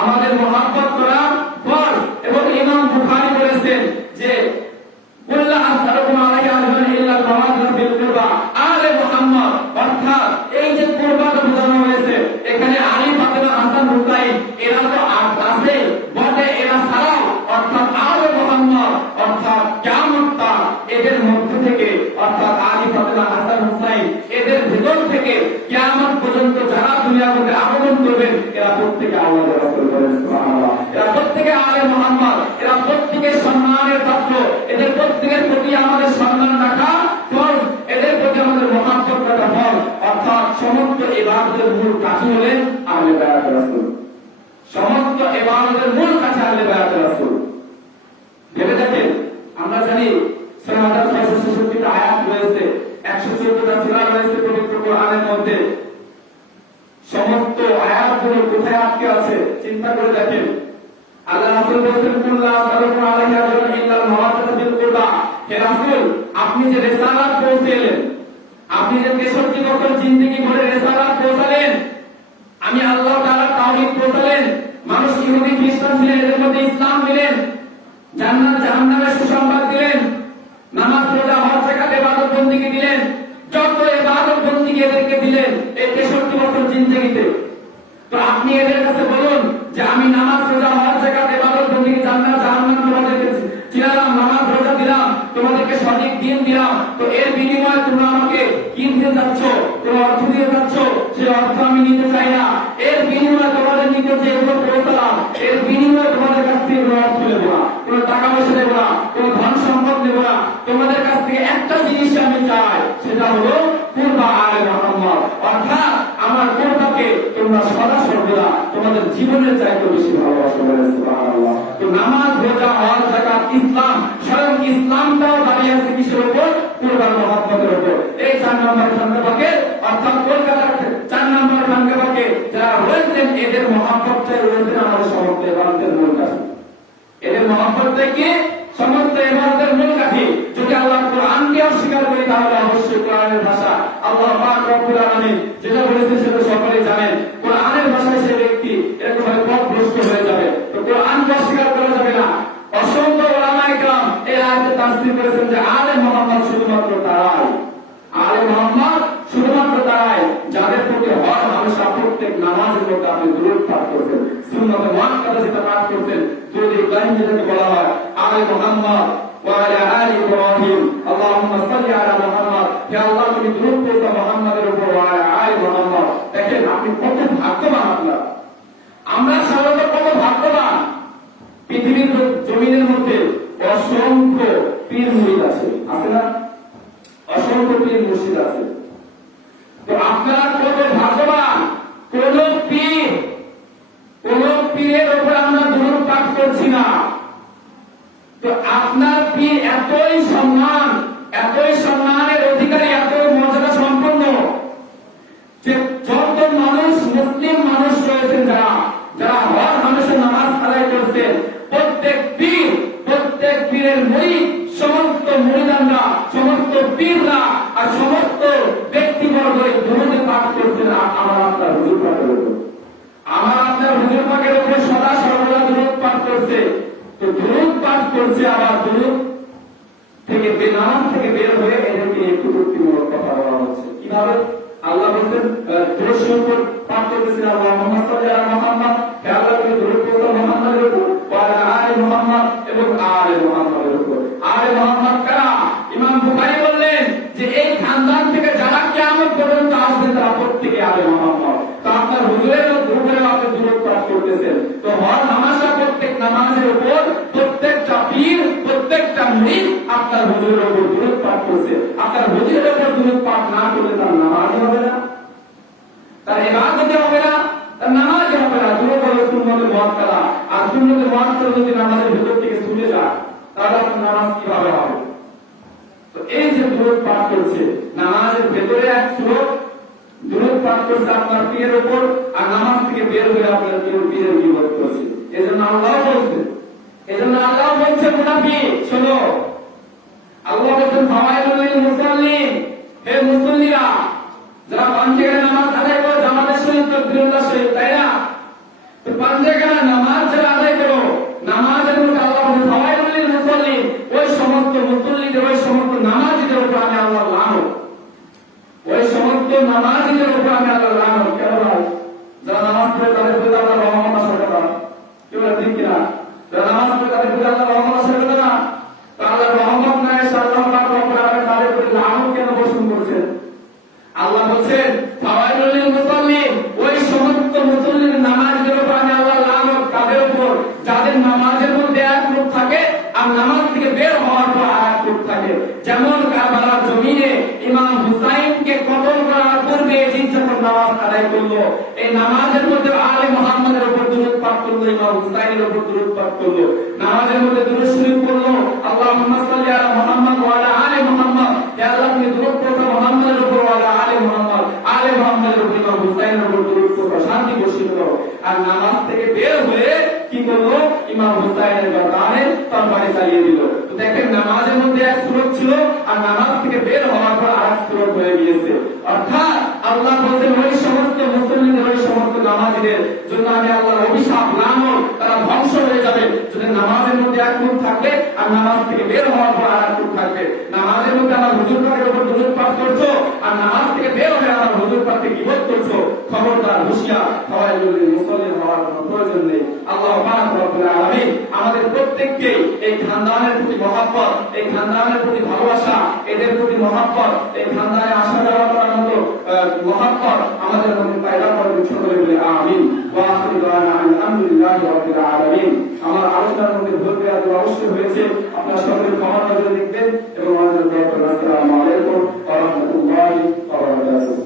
আমাদের মহব্বত করা ফরজ। এবং ইমাম বুখারী বলেছেন যে কুল্লা আসআলুকুম আলাইহি আজরান ইল্লা আল-মুহাব্বাতা ফিল কুরবা আলে মুহাম্মদ, অর্থাৎ এই যে কুরবাটা বোঝানো হয়েছে এখানে আলী, ফাতিমা, হাসান, হুসাইন এরা তো আছে বটে, এরা ছাড়াও অর্থাৎ আলে মুহাম্মদ, অর্থাৎ কিয়ামতটা এদের মধ্য থেকে, অর্থাৎ আলী, ফাতিমা, হাসান, হুসাইন এদের ভিতর থেকে কিয়ামত পর্যন্ত যারা দুনিয়ার মধ্যে আগমন করবেন এরা প্রত্যেকে আল্লাহর রাসূল বলেন সুবহানাল্লাহ, এরা প্রত্যেকে আলে মুহাম্মদ, এরা প্রত্যেকে সম্মানের পাত্র, এদের প্রত্যেকের প্রতি আমাদের সম্মান রাখা ফরজ, এদের প্রতি আমাদের মহব্বত রাখা ফরজ। অর্থাৎ সমস্ত ইবাদতের মূল কাঠি হলেন আহলে বায়াত রাসূল, সমস্ত ইবাদতের মূল কাঠি আহলে বায়াত রাসূল। ভেবে দেখেন, আমরা জানি 6666টা আয়াত রয়েছে, 114টা সূরা রয়েছে পবিত্র কোরআনের মধ্যে, সমস্ত আয়াতগুলো কোথায় আটকে আছে চিন্তা করে দেখেন। আল্লাহ রাসূল বলেছেন কুল্লা আসআলুকুম আলাইহি আজরান ইল্লা আল-মুহাব্বাতা ফিল কুরবা, হে রাসূল আপনি যে রিসালাত পৌঁছালেন, আপনি যে 63 বছর জিন্দেগি ভরে রিসালাত পৌঁছালেন, আমি আল্লাহ তাআলা তাওহীদ পৌঁছালেন, মানুষ ইহুদি খ্রিস্টান ছিলেন, এদের মধ্যে ইসলাম দিলেন, জান্নাত জাহান্নামের সুসংবাদ দিলেন, নামাজ রোজা হজ যাকাত ইবাদত বন্দেগী দিলেন, যত ইবাদত বন্দেগী এদেরকে দিলেন এই 63 বছর জিন্দেগিতে। তো আপনি এদের কাছে বলুন যে আমি নামাজ রোজা হজ যাকাত ইবাদত বন্দেগী জান্নাত জাহান্নাম তোমাদেরকে চিনালাম, নামাজ রোজা দিলাম, তোমাদেরকে সঠিক দিন দিলাম, তো এর বিনিময়ে তোমরা আমাকে কি দিতে যাচ্ছ? তোমরা অর্থ দিয়ে যাচ্ছ, সেই অর্থ আমি নিতে চাই না। এর বিনিময়ে তোমাদের নিকট যে এগুলো পৌঁছালাম, এর বিনিময়ে তোমাদের কাছ থেকে কোনো অর্থ নেবো না, কোনো টাকা পয়সা নেবো না, কোনো ধন সম্পদ নেবো না। তোমাদের কাছ থেকে একটা জিনিস আমি চাই, সেটা হলো কুরবা আলে মুহাম্মদ, অর্থাৎ আমার কুরবাকে তোমরা সদা সর্বদা তোমাদের জীবনের চাইতে বেশি ভালোবাসো। সুবহানাল্লাহ। তো নামাজ রোজা হজ যাকাত ইসলাম, স্বয়ং ইসলামটাও দাঁড়িয়ে আছে কিসের উপর? কুরবান মুহাম্মদের উপর। এই 4 নম্বর খানকাবাকে অর্থাৎ কলকাতার 4 নম্বর খানকাবাকে যারা রয়েছেন, এদের মহব্বতটাই রয়েছে আমাদের সমস্ত ইবাদতের মূল কাঠি। এদের মহব্বতটাই কি? সমস্ত ইবাদতের মূল কাঠি। যদি আল্লাহ কোরআনকে অস্বীকার করি তাহলে অবশ্যই কোরআনের ভাষা আল্লাহ পাক রব্বুল আলামিন যেটা বলেছে সেটা সকলেই জানেন। কোরআনের ভাষায় সে ব্যক্তি এরকম ভাবে পথভ্রষ্ট হয়ে যাবে। তো কোরআনকে অস্বীকার করা যাবে না। অসংখ্য উলামায়ে কেরাম এই আয়াতে তাফসীর করেছেন যে আলে মুহাম্মদ শুধুমাত্র তারাই, আলে মুহাম্মদ শুধুমাত্র তারাই যাদের প্রতি হর হামেশা প্রত্যেক নামাজের মধ্যে আপনি দুরূদ পাঠ করছেন, সুন্নাতে মুআক্কাদা যেটা পাঠ করছেন, দুরূদ ইব্রাহিম যেটাকে বলা হয়, আলে মুহাম্মদ ওয়া আলা আলি ইব্রাহিম আল্লাহুম্মা সাল্লি আলা মুহাম্মদ, হে আল্লাহ তুমি দুরূদ পড়ো মুহাম্মাদের উপর ওয়া আলা আলি মুহাম্মদ। দেখেন আপনি কত ভাগ্যবান। আমরা সাধারণত কত ভাগ্যবান। পৃথিবীর জমিনের মধ্যে অসংখ্য পীর মুরিদ আছে না? অসংখ্য পীর মুর্শিদ আছে। তো আপনারা কত ভাগ্যবান। কোন পীরের উপর আমরা দুরূদ পাঠ করছি না। তো আপনার পীর এতই সম্মানের অধিকারী, এত মর্যাদা সম্পন্ন যে যত মানুষ মুসলিম মানুষ রয়েছেন, যারা হর হামেশা নামাজ আদায় করছেন, প্রত্যেক পীরের মুরিদ, সমস্ত মুরিদানরা, সমস্ত পীররা আর সমস্ত ব্যক্তিবর্গ দুরূদ পাঠ করছেন আমার আপনার হুজুর পাকের উপর। আমার আপনার হুজুর পাকের উপর সদা সর্বদা দুরূদ পাঠ করছে। তো দুরূদ পাঠ করছে, আবার দুরূদ থেকে নামাজ থেকে বের হয়ে এদেরকে একটু কটূক্তিমূলক কথা বলা হচ্ছে। কিভাবে? আল্লাহ বলেন দুরূদ শরীফ পাঠ করতেছেন, আল্লাহুম্মা সাল্লি আলা মুহাম্মদ, হে আল্লাহ তুমি দুরূদ পড়ো মুহাম্মাদের উপর ওয়া আলা আলি মুহাম্মদ, এবং আলে মুহাম্মাদের উপর। আলে মুহাম্মদ কারা? ইমাম বুখারী বললেন যে এই খানদান থেকে যারা কিয়ামত পর্যন্ত আসবে তারা প্রত্যেকে আলে মুহাম্মদ। তো আপনার হুজুরের উপরে আপনি দুরূদ পাঠ করতেছেন। তো হর হামেশা প্রত্যেক নামাজের উপর প্রত্যেকটা পীর, প্রত্যেকটা মুরিদ আপনার হুজুরের উপর দুরূদ পাঠ করছে। আপনার হুজুরের উপর দুরূদ পাঠ না করলে তার নামাজই হবে না, তার ইবাদতই হবে না, তার নামাজই হবে না। দুরূদ হলো সুন্নতে মুআক্কাদা, আর সুন্নতে মুআক্কাদা যদি নামাজের ভিতর থেকে ছুটে যায় তাহলে আপনার নামাজ কিভাবে হবে? তো এই যে দুরূদ পাঠ করছে, নামাজের ভেতরে এক সুরত দুরূদ পাঠ করছে আপনার পীরের উপর, আর নামাজ থেকে বের হয়ে আপনার পীরের গীবত করছে। এজন্য আল্লাহ বলছে মুনাফিক শোনো, আল্লাহ বলছেন ফাওয়াইলুল লিল মুসাল্লিন, হে মুসল্লিরা যারা পাঁচওয়াক্ত নামাজ আদায় করো জামাতের সহিত তাকবীরুল্লাহ সহিত, তাই না? তো পাঁচওয়াক্ত নামাজ যারা আদায় করো, নামাজের মধ্যে আল্লাহ বলছেন ফাওয়াইলুল লিল মুসাল্লিন, ওই সমস্ত মুসল্লিদের, ওই সমস্ত নামাজীদের উপর আমি আল্লাহ লানত, ওই সমস্ত নামাজীদের উপর আমি আল্লাহ লানত। কেন ভাই? যারা নামাজ পড়ে তাদের প্রতি আল্লাহ রহমত আসা কথা, কি বলে ঠিক কিনা? যারা নামাজ পড়ে তাদের প্রতি আল্লাহ রহমত আসা কথা না, তো আল্লাহ রহমত না এসে আল্লাহ পাক রব্বুল আলামিন তাদের প্রতি লানত কেন পোষণ করছেন? আল্লাহ বলছেন ফাওয়াইলুল লিল মুসাল্লিন, ওই সমস্ত মুসল্লির নামাজের উপর আমি আল্লাহ লানত, তাদের উপর যাদের নামাজের মধ্যে এক রূপ থাকে আর নামাজ থেকে বের হওয়ার পর আরেক রূপ থাকে। যেমন কারবালার জমিনে ইমাম হুসাইনকে কতল করার পূর্বে যখন নামাজ আদায় করলো, এই নামাজের মধ্যে আলে মুহাম্মদের উপর দুরূদ পাঠ করলো, ইমাম হুসাইনের উপর দুরূদ পাঠ করলো, নামাজের মধ্যে দুরূদ শরীফ পড়লো, আল্লাহুম্মা সাল্লি আলা মুহাম্মদ ওয়া আলা আলি মুহাম্মদ, হে আল্লাহ তুমি দুরূদ পড়ো মুহাম্মদের উপর ওয়া আলা আলি মুহাম্মদ, আলে মুহাম্মদের উপর ইমাম হুসাইনের উপর দুরূদ পড়ো, শান্তি বর্ষিত করো। আর নামাজ থেকে বের হয়ে কি করলো? ইমাম হুসাইনের গর্দানে তরবারি চালিয়ে দিল। তো দেখেন নামাজের মধ্যে এক সুরত ছিল, আর নামাজ থেকে বের হওয়ার পর আরেক সুরত হয়ে গিয়েছে। নামাজীদের জন্য আমি আল্লাহর অভিশাপ লানত, তারা ধ্বংস হয়ে যাবে। যদি নামাজের মধ্যে এক মুখ থাকবে আর নামাজ থেকে বের হওয়ার পর আর এক মুখ থাকবে, নামাজের মধ্যে আমার হুজুর পাকের উপর দুরূদ পাঠ করছো আর নামাজ থেকে বের হয়ে আমার হুজুর পাককে গীবত করছো, খবরদার হুঁশিয়ার, ফাওয়াইলুল লিল মুসাল্লিন হওয়ার কোনো প্রয়োজন নেই। আল্লাহ পাক রব্বুল আলামিন আমাদের প্রত্যেককে এই খানদানের প্রতি মহব্বত, এই খানদানের প্রতি ভালোবাসা, এদের প্রতি মহব্বত, এই খানদানে আসা যাওয়া করার মতো মহব্বত আমাদের মধ্যে পয়দা করবেন, সকলে বলে আমিন। ওয়া আখিরু দাওয়ানা আলহামদুলিল্লাহি রাব্বিল আলামিন। আমার আলোচনার মধ্যে ভুল ত্রুটি অবশ্যই হয়েছে, আপনারা সকলে ক্ষমা করে দেখবেন এবং আমাদের দোয়া করবেন। আসসালামু আলাইকুম ওয়া রাহমাতুল্লাহি ওয়া বারাকাতুহু।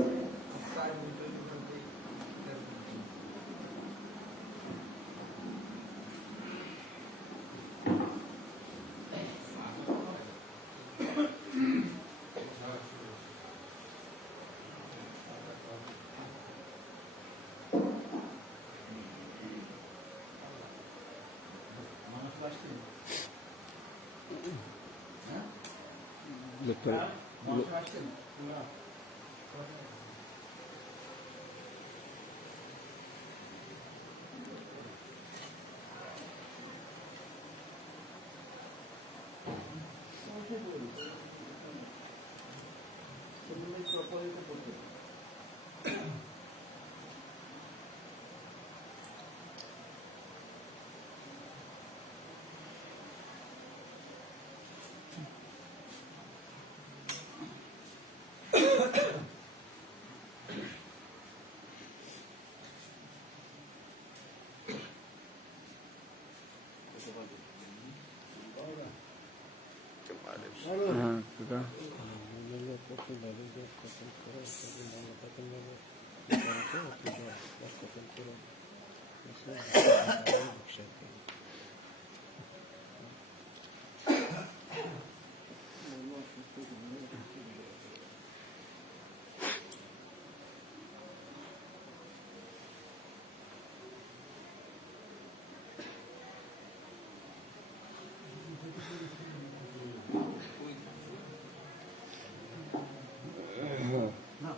না